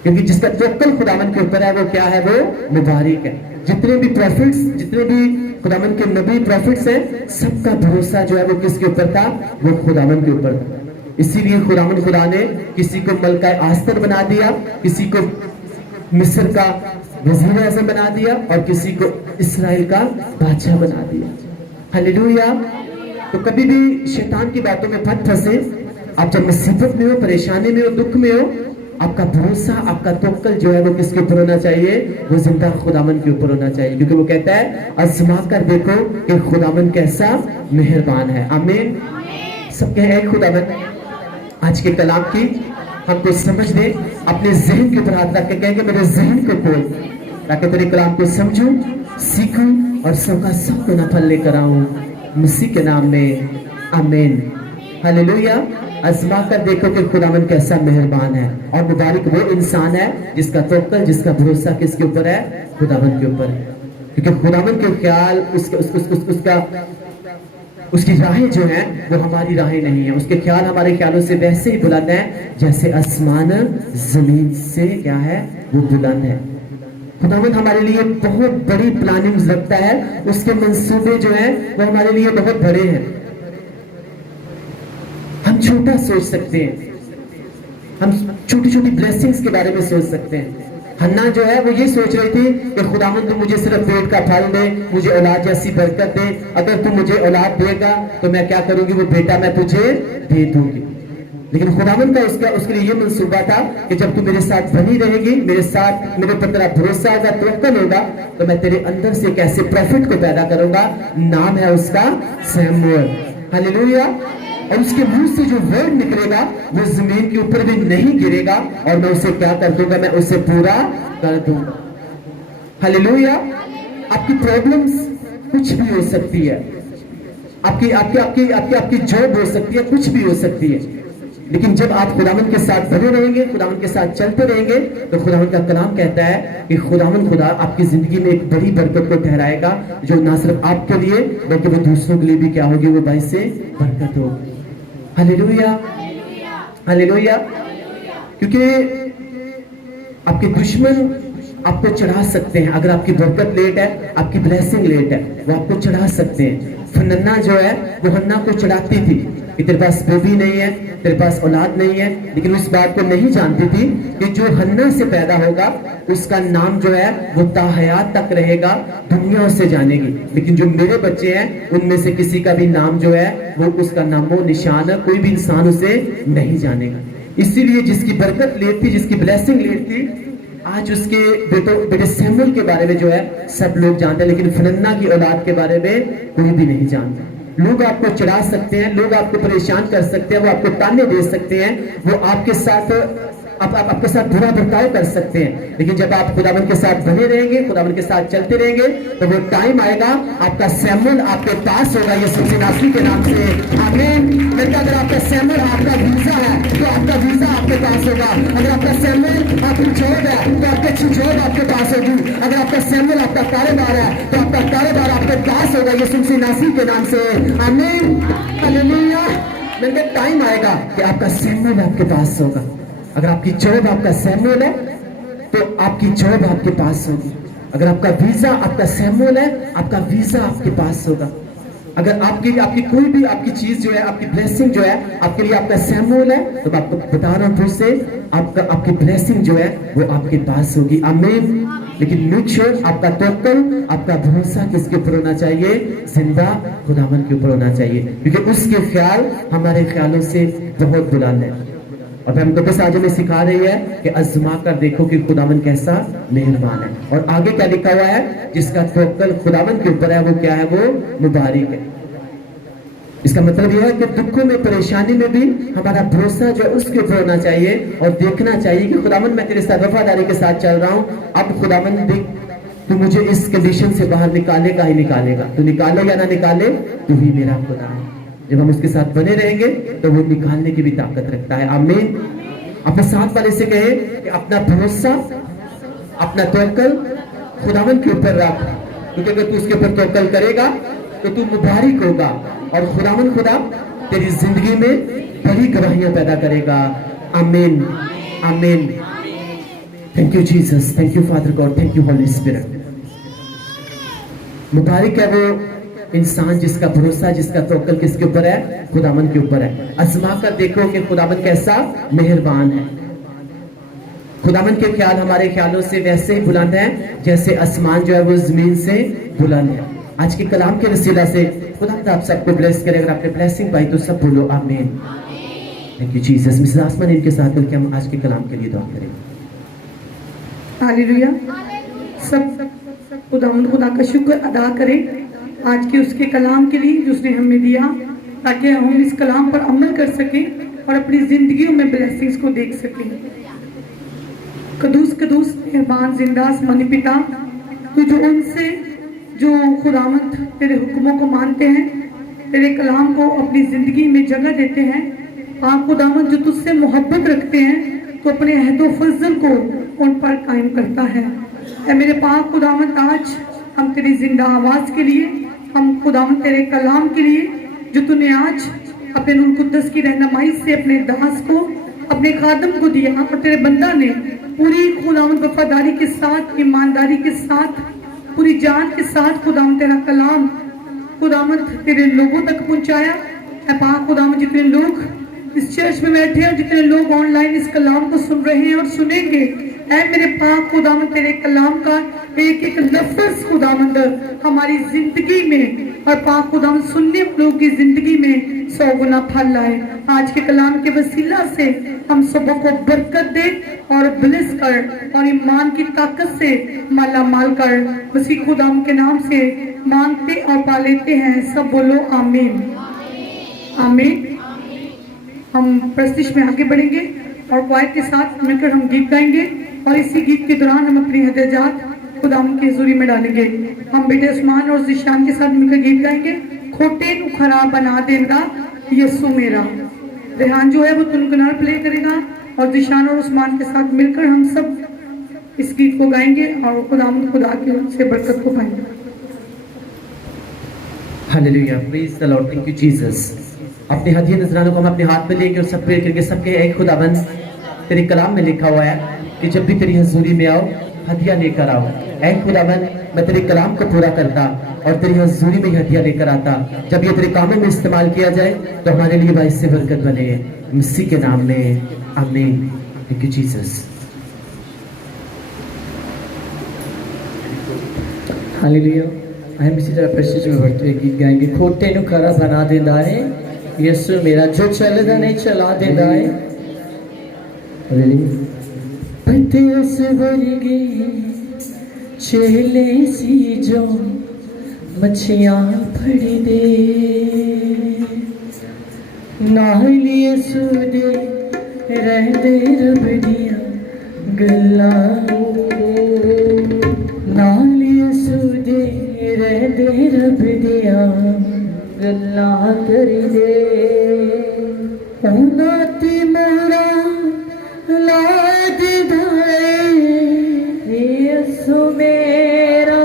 क्योंकि जिसका तवक्कल खुदावन के ऊपर है वो क्या है, वो मुबारक है। जितने भी प्रॉफिट्स, जितने भी खुदावन के नबी प्रॉफिट्स हैं, सबका भरोसा जो है वो किसके ऊपर था, वो खुदावन के ऊपर था। इसीलिए खुदा ने किसी को मलका आस्तर बना दिया, किसी को मिस्र का वजीर आज़म बना दिया और किसी को इस्राएल का बादशाह बना दिया। हालेलुया। तो कभी भी शैतान की बातों में मत फंसे। आप जब मुसीबत में हो, परेशानी में हो, दुख में हो, आपका भरोसा, आपका तवक्कल जो है वो किसके ऊपर होना चाहिए, वो जिंदा खुदावन के ऊपर होना चाहिए। क्योंकि वो कहता है आजमा कर देखो कि खुदावन कैसा मेहरबान है। आमीन। सबके है खुदावन। आज के कलाम की हमको समझ दे, अपने जहन के ऊपर हाथ रख के कहेंगे मेरे जहन को खोल, ताकि तेरे कलाम को समझूं, सीखूं और सबका सबको नफल लेकर आऊं मसीह के नाम में। आमीन, हालेलुया। आजमा कर देखो कि खुदावन कैसा मेहरबान है, और मुबारक वो इंसान है जिसका तवक्कल, जिसका भरोसा किसके ऊपर है, खुदावन के ऊपर है। क्योंकि खुदावन के ख्याल उसकी राहें जो हैं वो हमारी राहें नहीं है। उसके ख्याल हमारे ख्यालों से वैसे ही बुलंद है जैसे आसमान जमीन से क्या है, वो बुलंद है। खुदावंद हमारे लिए बहुत बड़ी प्लानिंग रखता है, उसके मंसूबे जो हैं वो हमारे लिए बहुत बड़े हैं। हम छोटा सोच सकते हैं, हम छोटी छोटी ब्लेसिंग्स के बारे में सोच सकते हैं। हन्ना जो है वो ये सोच रही थी कि खुदावंद तू मुझे सिर्फ पेट का फल दे, मुझे औलाद जैसी बरकत दे, अगर तू मुझे औलाद देगा तो मैं क्या करूंगी, वो बेटा मैं तुझे दे दूंगी। लेकिन खुदावंद का उसके लिए ये मंसूबा था कि जब तू मेरे साथ बनी रहेगी, मेरे साथ, मेरे पर तेरा भरोसा होगा, तवक्कल होगा, तो मैं तेरे अंदर से कैसे प्रॉफिट को पैदा करूंगा। नाम है उसका सैमुएल। हालेलुया। और उसके मुंह से जो वर्ड निकलेगा वो जमीन के ऊपर भी नहीं गिरेगा, और मैं उसे क्या कर दूंगा, मैं उसे पूरा कर दूंगा। हालेलुया। आपकी प्रॉब्लम्स कुछ भी हो सकती है, आपकी आपकी आपकी आपकी आपकी जॉब हो सकती है, कुछ भी हो सकती है, लेकिन जब आप खुदावंद के साथ बने रहेंगे, खुदावंद के साथ चलते रहेंगे, तो खुदावंद का कलाम कहता है कि खुदावंद खुदा आपकी जिंदगी में एक बड़ी बरकत को ठहराएगा, जो ना सिर्फ आपके लिए बल्कि वो दूसरों के लिए भी क्या होगी, वो भाई से बरकत होगी। Hallelujah, hallelujah. क्योंकि आपके दुश्मन आपको चढ़ा सकते हैं। अगर आपकी बरकत लेट है, आपकी ब्लेसिंग लेट है, वो आपको चढ़ा सकते हैं। फनन्ना जो है वो हन्ना को चढ़ाती थी कि तेरे पास बेबी नहीं है, तेरे पास औलाद नहीं है, लेकिन उस बात को नहीं जानती थी कि जो हन्ना से पैदा होगा उसका नाम जो है वो ताहयात तक रहेगा, दुनिया उससे जानेगी। लेकिन जो मेरे बच्चे हैं उनमें से किसी का भी नाम जो है वो उसका नामो निशान है, कोई भी इंसान उसे नहीं जानेगा। इसीलिए जिसकी बरकत लेट थी, जिसकी ब्लेसिंग लेट थी, आज उसके बेटे सैमुअल के बारे में जो है सब लोग जानते हैं, लेकिन फनन्ना की औलाद के बारे में कोई भी नहीं जानता। लोग आपको चढ़ा सकते हैं, लोग आपको परेशान कर सकते हैं, वो आपको ताने दे सकते हैं, वो आपके साथ आपके साथ बुरा बर्ताव कर सकते हैं, लेकिन जब आप खुदावन के साथ बने रहेंगे, खुदावन के साथ चलते रहेंगे, तो वो टाइम आएगा आपका सैमुअल आपके पास होगा, ये सबसे नासी के नाम से आमीन। अगर आपका सैमुअल आपका वीजा है तो आपका वीजा आपके पास होगा। अगर आपका सैमुअल आपकी जॉब है तो आपकी अच्छी जॉब आपके पास होगी। अगर आपका सैमुअल आपका कारोबार है तो आपका कारोबार आपके पास होगा, ये सबसे नासी के नाम से आमीन। हालेलुया। मेरे टाइम आएगा कि आपका सैमुअल आपके पास होगा। अगर आपकी जॉब आपका सैमुअल है तो आपकी जॉब आपके पास होगी। अगर आपका वीजा आपका सैमुअल है, आपका वीजा आपके पास होगा। अगर आपकी कोई भी आपकी चीज जो है, आपकी ब्लेसिंग जो है आपके लिए आपका सैमुअल है, तो मैं आपको बता रहा हूं फिर से, आपकी ब्लेसिंग जो है वो आपके पास होगी। आमीन। लेकिन मेक श्योर आपका तवक्कुल, आपका भरोसा किसके ऊपर होना चाहिए? जिंदा खुदावन के ऊपर होना चाहिए, क्योंकि उसके ख्याल हमारे ख्यालों से बहुत बुलंद है। और हमको बस आज हमें सिखा रही है कि आजमा कर देखो कि खुदावन कैसा मेहरबान है। और आगे क्या लिखा हुआ है? जिसका तवक्कुल खुदावन के ऊपर है वो क्या है? वो मुबारक है। इसका मतलब यह है कि दुखों में, परेशानी में भी हमारा भरोसा जो है उसके ऊपर होना चाहिए और देखना चाहिए कि खुदावन मैं तेरे साथ वफादारी के साथ चल रहा हूं। अब खुदावन देख, तू मुझे इस कंडीशन से बाहर निकालेगा ही निकालेगा। तू निकाले या ना निकाले, तू ही मेरा खुदा है। जब हम उसके साथ बने रहेंगे तो वो निकालने की भी ताकत रखता है। आमीन। अपने साथ वाले से कहे कि अपना भरोसा, अपना तवक्कुल खुदावन के ऊपर रख, क्योंकि अगर तू उसके ऊपर तवक्कुल करेगा तो तू मुबारक होगा और खुदावन खुदा तेरी जिंदगी में बड़ी गवाहियां पैदा करेगा। आमीन। आमीन। Thank you Jesus, thank you Father God, thank you Holy Spirit. मुबारक है वो इंसान जिसका भरोसा, जिसका तवक्कुल किसके ऊपर है? खुदावन के ऊपर है। आजमा कर देखो कि खुदावन कैसा मेहरबान है। खुदावन के ख्याल हमारे ख्यालों से वैसे ही बुलंद है जैसे आसमान जो है वो जमीन से बुलंद है। आज के कलाम के वसीला से खुदा आप सबको ब्लेस करे। अगर आपने ब्लेसिंग पाई तो सब बोलो आमीन। Thank you Jesus. मिसेस आसमान इनके साथ मिलकर हम आज के कलाम के लिए दुआ करेंगे। हालेलुया। सब खुदा का शुक्र अदा करें आज के उसके कलाम के लिए जो उसने हमें दिया, ताकि हम इस कलाम पर अमल कर सकें और अपनी जिंदगियों में ब्लेसिंग्स को देख सकें। कदूस कदूस मेहरबान जिंदा आसमानी पिता, तू जो उनसे जो खुदावंत तेरे हुक्मों को मानते हैं, तेरे कलाम को अपनी जिंदगी में जगह देते हैं, आप खुदावंत जो तुझसे मोहब्बत रखते हैं, तो अपने अहद फजल को उन पर कायम करता है। ऐ मेरे पाक खुदावंत, आज हम तेरी जिंदा आवाज के लिए, हम खुदावंत तेरे कलाम के लिए जो तूने आज अपने नूर कुद्दस की रहनुमाई से अपने दास को, अपने खादम को दिया, और तेरे बंदा ने पूरी खुदावंत वफादारी के साथ, ईमानदारी के साथ, पूरी जान के साथ खुदावंत तेरा कलाम खुदावंत तेरे लोगों तक पहुंचाया। ऐ पाक खुदावंत, जितने लोग इस चर्च में बैठे हैं, जितने लोग ऑनलाइन इस कलाम को सुन रहे हैं और सुनेंगे, ऐ मेरे पाक खुदावंत तेरे कलाम का एक एक लफ्ज खुदावंत हमारी जिंदगी में और पाक खुदावंत सुनने वालों की जिंदगी में 100 गुना फल लाए। आज के कलाम के वसीला से हम सबों को बरकत दे और ब्लेस कर और ईमान की ताकत से माला माल कर, मसीह खुदावंत के नाम से मांगते और पा लेते हैं। सब बोलो आमीन। आमीन। हम प्रस्तुति में आगे बढ़ेंगे और क्वायर के साथ मिलकर हम गीत गाएंगे और इसी गीत के दौरान हम अपनी हदजात खुदावंत की हुजूरी में डालेंगे। हम बेटे उस्मान और जिशान के साथ मिलकर गीत गाएंगे, खोटे नु खराब बना देगा यीशु मेरा। रेहान जो है वो तुनकनार प्ले करेगा और जिशान और उस्मान के साथ मिलकर हम सब इस गीत को गाएंगे और खुदावंत खुदा की से बरकत को पाएंगे। Hallelujah, praise the Lord, thank you Jesus. अपने हदिया नजरानों को हम अपने हाथ में लेके और सब प्रेयर करके सबके एक खुदाबंद तेरे कलाम में लिखा हुआ है कि जब भी तेरी हजूरी में आओ हदिया लेकर आओ। ऐ खुदावन, मैं तेरे कलाम को पूरा करता और तेरी हजूरी में हदिया लेकर आता। जब ये तेरे कामों में इस्तेमाल किया जाए तो हमारे लिए बाइस से बरकत बने, मसीह के नाम में आमीन। Thank you Jesus. हालेलुया। हम इसी तरह प्रशिश में बढ़ते हुए गीत गाएंगे। खोटे नु खरा बना देता है यीशु मेरा, जो चलदा नहीं चला देता है। हालेलुया। पतरस वर्गे चेले सी जो मछियां फड़ दे, नाल यीशु दे रहंदे रब दियां गल्लां, नाल यीशु दे रहंदे रब दियां गल्लां कर दे। उन्हां ते मोरा ला दिंदा है यीशु मेरा,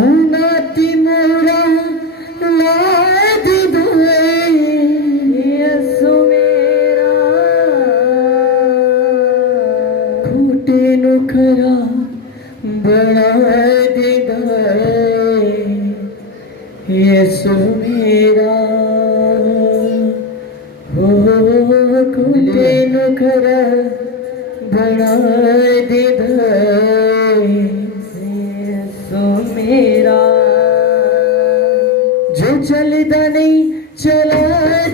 उन्हां ते मोरा ला दिंदा है यीशु मेरा। खोटे नु खरा बना देगा यीशु मेरा, हो खोटे नु खरा बना देगा यीशु मेरा। जो चलदा नहीं चला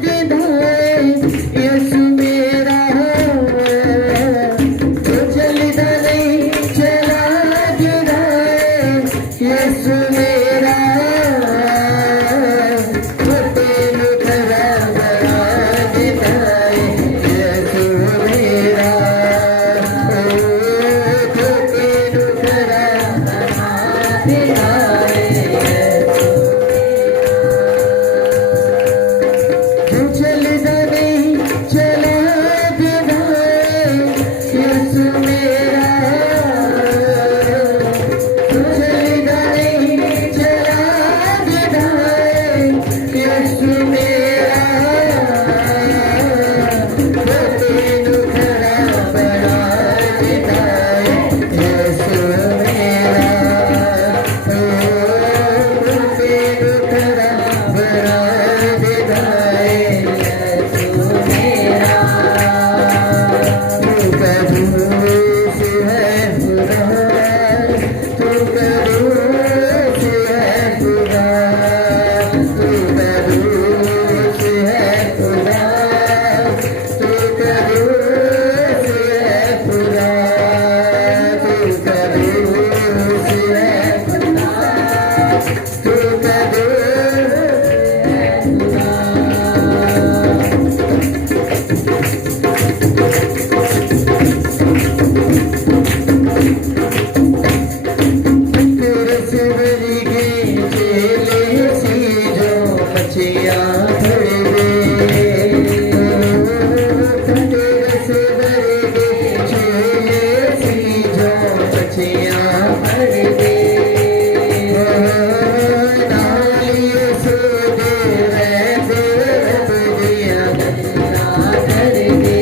देदा यीशु मेरा, जो चलदा नहीं चला देदा यीशु मेरा। खोटे नु खरा बना देदा यीशु मेरा, खोटे नु खरा बना देदा जो चलदा नहीं चला देदा यीशु मेरा, जो चलदा नहीं चला देदा यीशु मेरा। खोटे नु खरा बना देदा यीशु मेरा, खोटे नु खरा बना देदा यीशु मेरा। तू कदूस है खुदा, तू कदूस है खुदा, तू कदूस है खुदा, तू कदूस है खुदा, तू कदूस है खुदा, तू कदूस है खुदा। पतरस वर्गे चेले सी जो मछियां फड़ दे, पतरस वर्गे चेले सी जो मछियां फड़ दे, नाल यीशु दे रहंदे रब दियां गल्लां कर दे,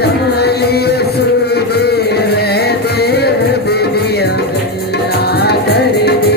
नाल यीशु दे रहंदे रब दियां गल्लां कर दे।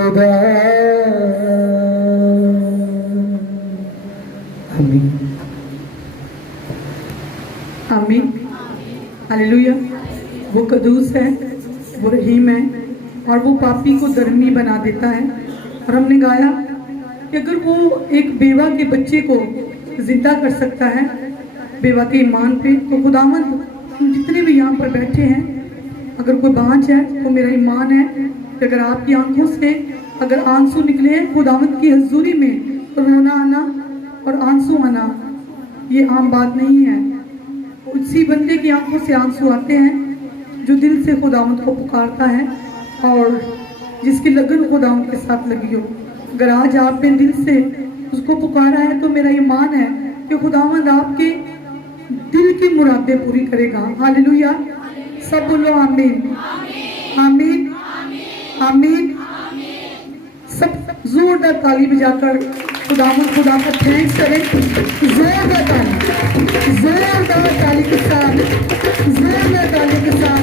खुदा। आमीन। आमीन। हालेलुया। वो कदूस है, वो रहीम है और वो पापी को धर्मी बना देता है। और हमने गाया कि अगर वो एक बेवा के बच्चे को जिंदा कर सकता है बेवा के ईमान पे, तो खुदावंद हम जितने भी यहाँ पर बैठे हैं, अगर कोई बाँझ है तो मेरा ईमान है कि अगर आपकी आंखों से अगर आंसू निकले हैं खुदावंद की हजूरी में, तो रोना आना और आंसू आना ये आम बात नहीं है। उसी बंदे की आंखों से आंसू आते हैं जो दिल से खुदावंद को पुकारता है और जिसकी लगन खुदावंद के साथ लगी हो। अगर आज आपने दिल से उसको पुकारा है तो मेरा ईमान है कि खुदावंद आपके दिल की मुरादें पूरी करेगा। हालेलुया। सब बोलो आमीन। आमीन। आमीन। सब जोरदार ताली बजाकर खुदा का थैंक्स करें। जोरदार ताली के साथ, जोरदार ताली के साथ।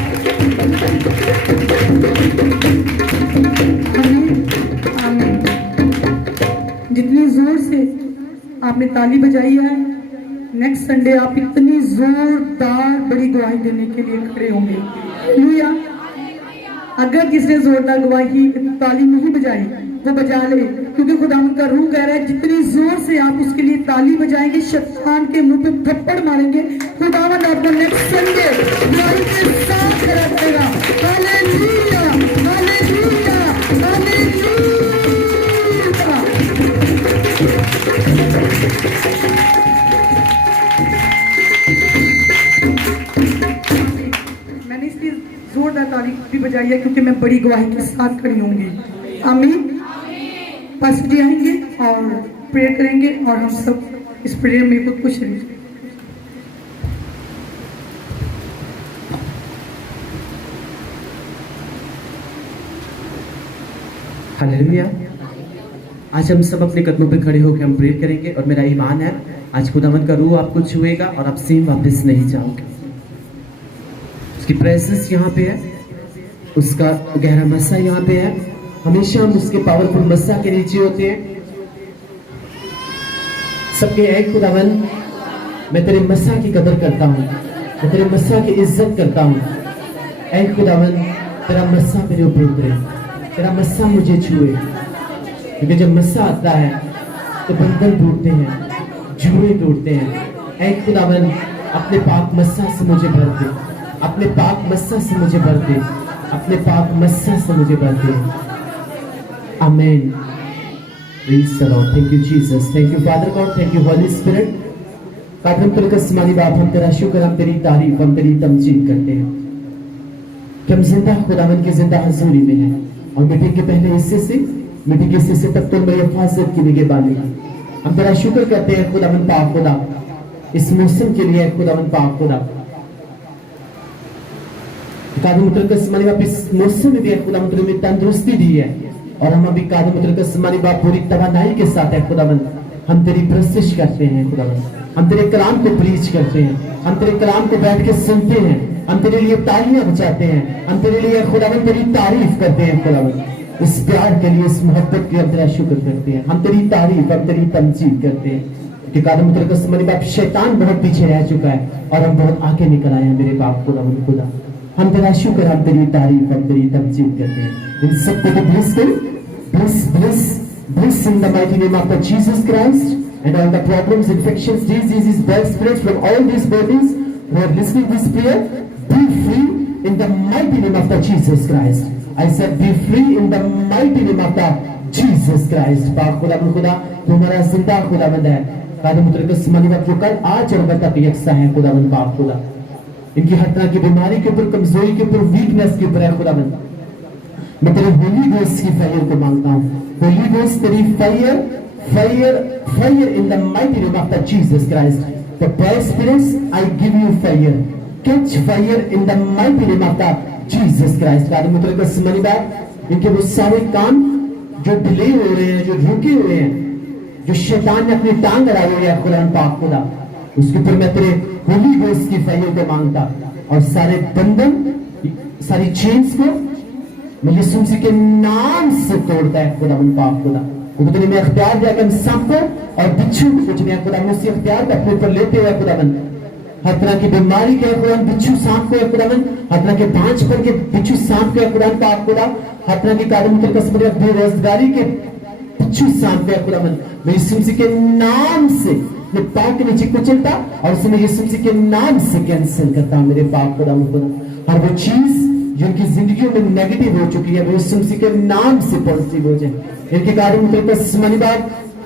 आमीन। आमीन। जितनी जोर से आपने ताली बजाई है, नेक्स्ट संडे आप इतनी जोरदार बड़ी गवाही देने के लिए खड़े होंगे। हालेलुया। अगर जिसने जोरदार गवाही ताली नहीं बजाई वो बजा ले, क्योंकि खुदावंद का रूह कह रहा है जितनी जोर से आप उसके लिए ताली बजाएंगे शैतान के मुंह पे थप्पड़ मारेंगे, खुदावंद आपको नेक्स्ट संडे गवाही के साथ खड़ा करेगा। हालेलुया। हालेलुया। हालेलुया। मैंने इसलिए जोरदार ताली भी बजाई है क्योंकि मैं बड़ी गवाही के साथ खड़ी होंगी। आमीन। पास्टर जी आएंगे और प्रेयर करेंगे और हम सब इस प्रेयर में खुद को शरीक। हालेलुया। आज हम सब अपने कदमों पे खड़े होकर हम प्रेयर करेंगे और मेरा ईमान है आज खुदावंद का रूह आपको छुएगा और आप सेम वापस नहीं जाओगे। उसकी प्रेजेंस यहाँ पे है, उसका गहरा मस्सा यहाँ पे है। हमेशा हम उसके पावरफुल मस्सा के नीचे होते हैं। सबके ऐ खुदावंद, मैं तेरे मस्सा की कदर करता हूँ, मैं तेरे मस्सा की इज्जत करता हूँ। ऐ खुदावंद, तेरा मस्सा मेरे ऊपर उतरे, तेरा मस्सा मुझे छुए, क्योंकि जब मस्सा आता है तो बंधन टूटते हैं, जुए टूटते हैं। ऐ खुदावंद, अपने पाक मस्सा से मुझे भर दे, अपने पाक मस्सा से मुझे भर दे, अपने पाक मस्सा से मुझे भर दे। आमीन। Praise the Lord. Thank you Jesus. Thank you Father God. Thank you Holy Spirit. God हम तेरे कसमानी बाप, हम तेरा शुक्र, हम तेरी तारीफ, हम तेरी तमजीद करते हैं कि हम जिंदा खुदावंद की जिंदा हजूरी में हैं। और मीटिंग के पहले हिस्से से मीटिंग के हिस्से से तक तो मेरी हिफाजत की निगहबानी की। हम तेरा शुक्र करते हैं खुदावंद पाक खुदा, इस मौसम के लिए खुदावंद पाक खुदा। कादम कसमानी बाप, इस मौसम में भी खुदावंद में तंदुरुस्ती दी है और हम अभी कादम कसमानी बाप पूरी तवानाई के साथ है खुदावंद। हम तेरी प्रस्तिश करते हैं खुदावंद, हम तेरे कलाम को प्रीच करते हैं, हम तेरे कलाम को बैठ के सुनते हैं, हम तेरे लिए तालियां बजाते हैं, हम तेरे लिए खुदावंद तेरी तारीफ करते हैं खुदावंद। इस प्यार के लिए, इस मोहब्बत के हम तेरा शुक्र करते हैं, हम तेरी तारीफ, हम तेरी तमजीद करते हैं कि कादम कसमानी बाप शैतान बहुत पीछे रह चुका है और हम बहुत आगे निकल आए हैं मेरे बाप खुदावंद खुदा। हम तेरा शुक्र, हम तेरी तारीफ, हम तेरी तमजीद करते हैं। इन सबको तो ब्लेस कर, bless in the mighty name of the Jesus Christ, and all the problems, infections, diseases, bad spirits from all these bodies who are listening this prayer, be free in the mighty name of the Jesus Christ. I said be free in the mighty name of the Jesus Christ. पाक खुदा तुम्हारा जिंदा खुदावंद है। कादम कसमानी बाप जो कल आज और कल तक यकसा है खुदावंद पाक खुदा। इनकी हर तरह की बीमारी के ऊपर, कमजोरी के ऊपर, वीकनेस के ऊपर है खुदावंद। मैं तेरे होली गोस्ट की फायर को मांगता हूँ। होली गोस्ट तेरी fire, fire, fire in the mighty name of the Jesus Christ. The bad spirits I give you fire, catch fire in the mighty name of the Jesus Christ. कादम कसमानी बाप, इनके वो सारे काम जो डिले हो रहे हैं, जो रुके हुए हैं, जो शैतान ने अपनी टांग अड़ाई हुई है खुदा पाक खुदा, उसके ऊपर मैं तेरे होली गोस्ट की फायर को मांगता और सारे बंधन, सारी चेन्स को मैं यीशु मसीह के नाम से तोड़ता है खुदावन पाक खुदा, क्योंकि तूने मैं अख्तियार दिया कि हम सांप को और बिच्छू को कुछ नहीं खुदा, मुझसे अख्तियार को अपने ऊपर लेते हुए खुदावन हर तरह की बीमारी के खुदावन बिच्छू सांप को खुदावन, हर तरह के बांझपन के बिच्छू सांप के खुदावन पाक खुदा, हर तरह की कार्य कसम बेरोजगारी के बिच्छू सांप के खुदावन मैं यीशु मसीह के नाम से अपने पाँव के नीचे कुचलता और उसे मैं यीशु मसीह के नाम से कैंसिल करता हूं मेरे पाप खुदा खुदा। हर वो चीज जो इनकी जिंदगियों में नेगेटिव हो चुकी है वो यीशु मसीह के नाम से पॉजिटिव हो जाए, इनके कार्य में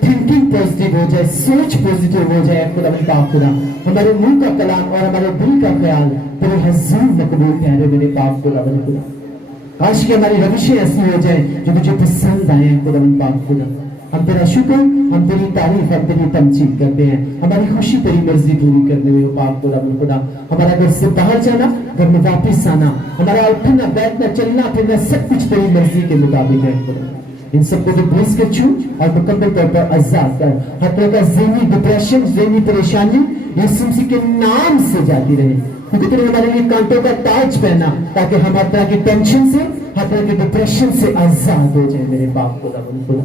थिंकिंग पॉजिटिव हो जाए, सोच पॉजिटिव हो जाए खुदा मेरे पाप खुदा। हमारे मुंह का कलाम और हमारे दिल का ख्याल तेरे हुजूर में कबूल ठहरे मेरे पाप खुदा मेरे खुदा। आज की हमारी रविशें ऐसी हो जाए जो तुझे पसंद आए खुदा मेरे पाप खुदा। हम तेरा शुक्र, हम तेरी तारीफ, हम तेरी तमजीद करते हैं, हमारी खुशी तेरी मर्जी पूरी करने में पाप खुदा मेरे खुदा। हमारा घर से बाहर जाना, घर में वापिस आना, हमारा उठना बैठना चलना फिरना सब कुछ तेरी मर्जी के मुताबिक है खुदा। इन सबको तो ब्लेस कर छू और मुकम्मल तौर पर आजाद कर। हर तरह का ज़हनी डिप्रेशन, ज़हनी परेशानी यीशु मसीह के नाम से जाती रहे, क्योंकि तूने हमारे लिए कांटों का ताज पहना ताकि हम हर तरह की टेंशन से, हर तरह के डिप्रेशन से आजाद हो जाए मेरे पाप खुदा।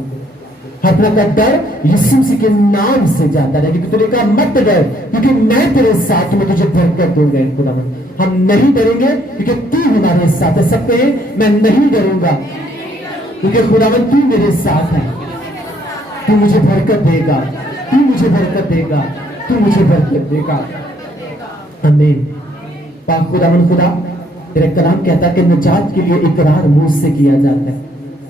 हर तरह का डर यीशु मसीह के नाम से जाता रहे, क्योंकि तूने कहा मत डर क्योंकि मैं तेरे साथ में तुझे बरकत दूंगा खुदा। हम नहीं डरेंगे क्योंकि तू हमारे साथ है। सब कहे मैं नहीं डरूंगा क्योंकि खुदावन तू मेरे साथ है, तू मुझे बरकत देगा, तू मुझे बरकत देगा, तू मुझे बरकत देगा। आमीन। पाक खुदावन खुदा तेरा कलाम कहता है कि निजात के लिए इकरार मुंह से किया जाता है।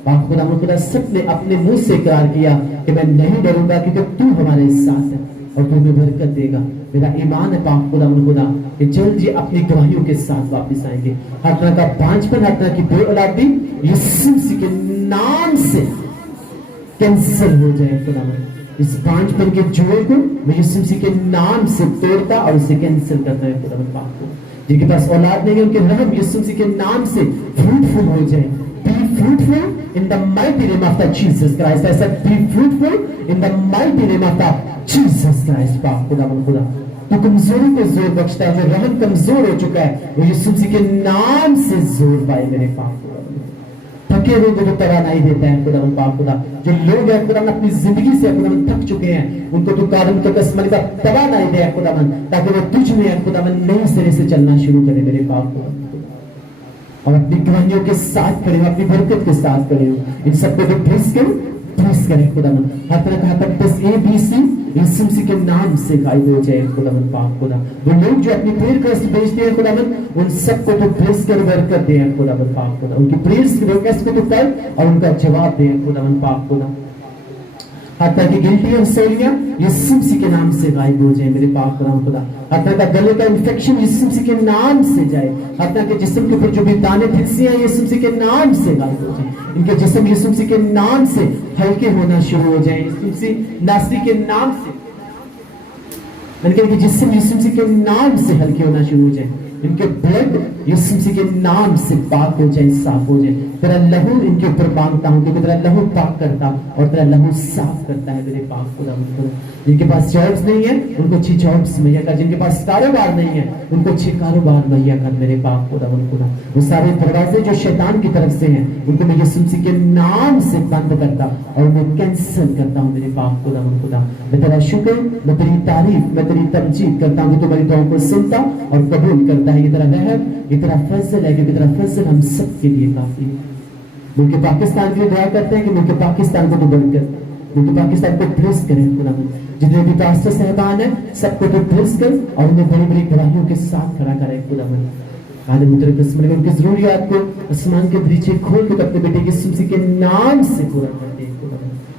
पाक खुदावन खुदा सबने अपने मुंह से इकरार किया कि मैं नहीं डरूंगा क्योंकि तू हमारे साथ है और तू हमें बरकत देगा। मेरा ईमान है पाक खुदावन खुदा कि जल्द ही अपनी गवाहियों के साथ वापस आएंगे। हर तरह का बांझपन, हर तरह की बेऔलादी यीशु मसीह के नाम से कैंसिल हो जाए खुदावन। इस बांझपन के जुए को मैं यीशु मसीह के नाम से तोड़ता और उसे कैंसिल करता है खुदावन पाक को। जिनके पास औलाद नहीं है उनके रहम यीशु मसीह के नाम से फ्रूटफुल हो जाए। Be fruitful in the mighty name of the Jesus Christ. I said be fruitful in the mighty name of the Jesus Christ. पाक खुदावन खुदा तू कमजोरी को जोर बख्शता है, जो रहम कमजोर हो चुका है वो यीशु मसीह के नाम से जोर पाए मेरे पाक खुदा। थके हुए को तवा नहीं देता है खुदावन पाक खुदा। जो लोग हैं खुदावन अपनी जिंदगी से खुदावन थक चुके हैं उनको तू कारण तो कसमनी का तवा नहीं दे खुदावन, ताकि वो तुझ में खुदावन नए सिरे से चलना शुरू करे मेरे पाक खुदा। और अपनी गवाहियों के साथ खड़े हो, अपनी बरकत के साथ खड़े हो। इन सबको तो प्रेस करें खुदावन। हर तरह का हेपेटाइटिस ए बी सी यीशु मसीह के नाम से गायब हो जाए खुदावन पाक खुदा। वो लोग जो अपनी प्रेयर रिक्वेस्ट भेजते हैं खुदावन उन सबको तो प्रेस कर बरकत दे खुदावन पाक खुदा। उनकी प्रेयर्स की रिक्वेस्ट को तो कर और उनका जवाब दे खुदावन पाक खुदा। हर तरह की गिल्टी और सोलियां यीशु मसीह के नाम से गायब हो जाए मेरे पाक खुदा। हर तरह का गले का इन्फेक्शन यीशु मसीह के नाम से जाए। हर तरह के जिस्म के ऊपर जो भी दाने फिंसियां यीशु मसीह के नाम से गायब हो जाए। इनके जिस्म यीशु मसीह के नाम से हल्के होना शुरू हो जाए। यीशु मसीह नासरी के नाम से इनके जिस्म यीशु मसीह के नाम से हल्के होना शुरू हो जाए। इनके ब्लड यीशु मसीह के नाम से पाक हो जाए, साफ हो जाए। तेरा लहू इनके ऊपर मांगता हूँ क्योंकि तेरा लहू पाक करता और तेरा लहू साफ करता है मेरे पाक खुदा। जिनके पास जॉब्स नहीं है उनको अच्छी जॉब्स मुहैया कर, जिनके पास कारोबार नहीं है उनको अच्छे कारोबार मुहैया कर मेरे पाक खुदा। वो सारे दरवाजे जो शैतान की तरफ से हैं उनको मैं यीशु मसीह के नाम से बंद करता और मैं कैंसिल करता हूँ मेरे पाक खुदा। मैं तेरा शुक्र, मैं तेरी तारीफ, मैं तेरी तमजीद करता हूँ कि तुम्हारी दुआओं को सुनता और कबूल करता है। ये तेरा रहम, ये तेरा फजल है, क्योंकि तेरा फजल हम सब के लिए काफी है। मुल्क पाकिस्तान के लिए दुआ करते हैं कि मुल्क पाकिस्तान को तो बढ़कर मुल्क पाकिस्तान को प्रेस करें खुदा। जितने भी पास्टर साहबान है सबको तो प्रेस कर और उन्हें बड़ी बड़ी गवाहियों के साथ खड़ा करें खुदा। आज मुद्र किस्म उनकी जरूरियात को आसमान के दरीचे खोल के अपने बेटे यीशु मसीह के नाम से पूरा कर दे खुदा।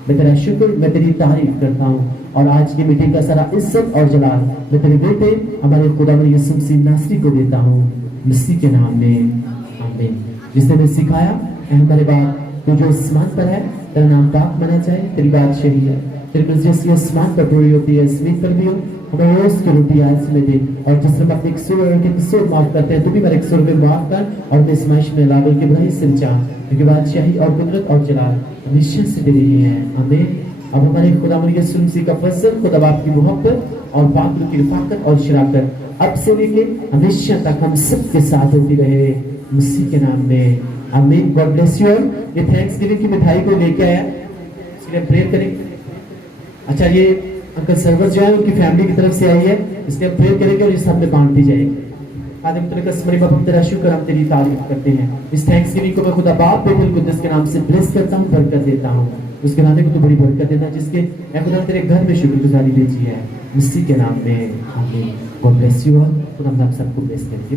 मैं तेरा शुक्र, मैं तेरी तारीफ करता हूँ और आज की मीटिंग का सारा इज्जत और जलाल मैं तेरे बेटे हमारे खुदा यीशु मसीह नासरी को देता हूँ मसीह के नाम में, आमीन। जिसने मैं सिखाया हमारे बात तो जो आसमान पर है तेरा नाम पाक माना जाए, तेरी बात सही है, तेरी मर्जी आसमान पर पूरी होती है जमीन पर भी हो। हमें रोज की रोटी आज में दे और जिस तरह अपने कसूर माफ करते हैं तो भी मेरे कसूर में माफ कर और अपने इस्माइश में लाल के बुराई से बचा, क्योंकि बादशाही और कुदरत और जलाल हमेशा से दे रही है, आमीन। अब हमारे खुदा यीशु मसीह का फजल, खुदा बाप की मोहब्बत और पाक की रफाकत और शराकत अब से लेके हमेशा तक हम सबके साथ होती रहे मसीह के नाम में, आमीन। God bless you all. ये थैंक्स गिविंग की मिठाई को लेके आया, इसके लिए प्रेयर करेंगे। अच्छा, ये अंकल सर्वर जो है उनकी फैमिली की तरफ से आई है, इसलिए प्रेयर करेंगे और ये सब में बांट दी जाएगी। आदम तेरे कसमरी बाप, हम तेरा शुक्र, हम तेरी तारीफ करते हैं। इस थैंक्स गिविंग को मैं खुदा बाप बेटे कुद्दस के नाम से ब्लेस करता हूँ, बरकत देता हूँ। उसके नाते को तो बड़ी बरकत देना जिसके मैं खुदा तेरे घर में शुक्रगुजारी भेजी है, मसीह के नाम में आमीन। God bless you all. खुदा हम सबको ब्लेस करेंगे।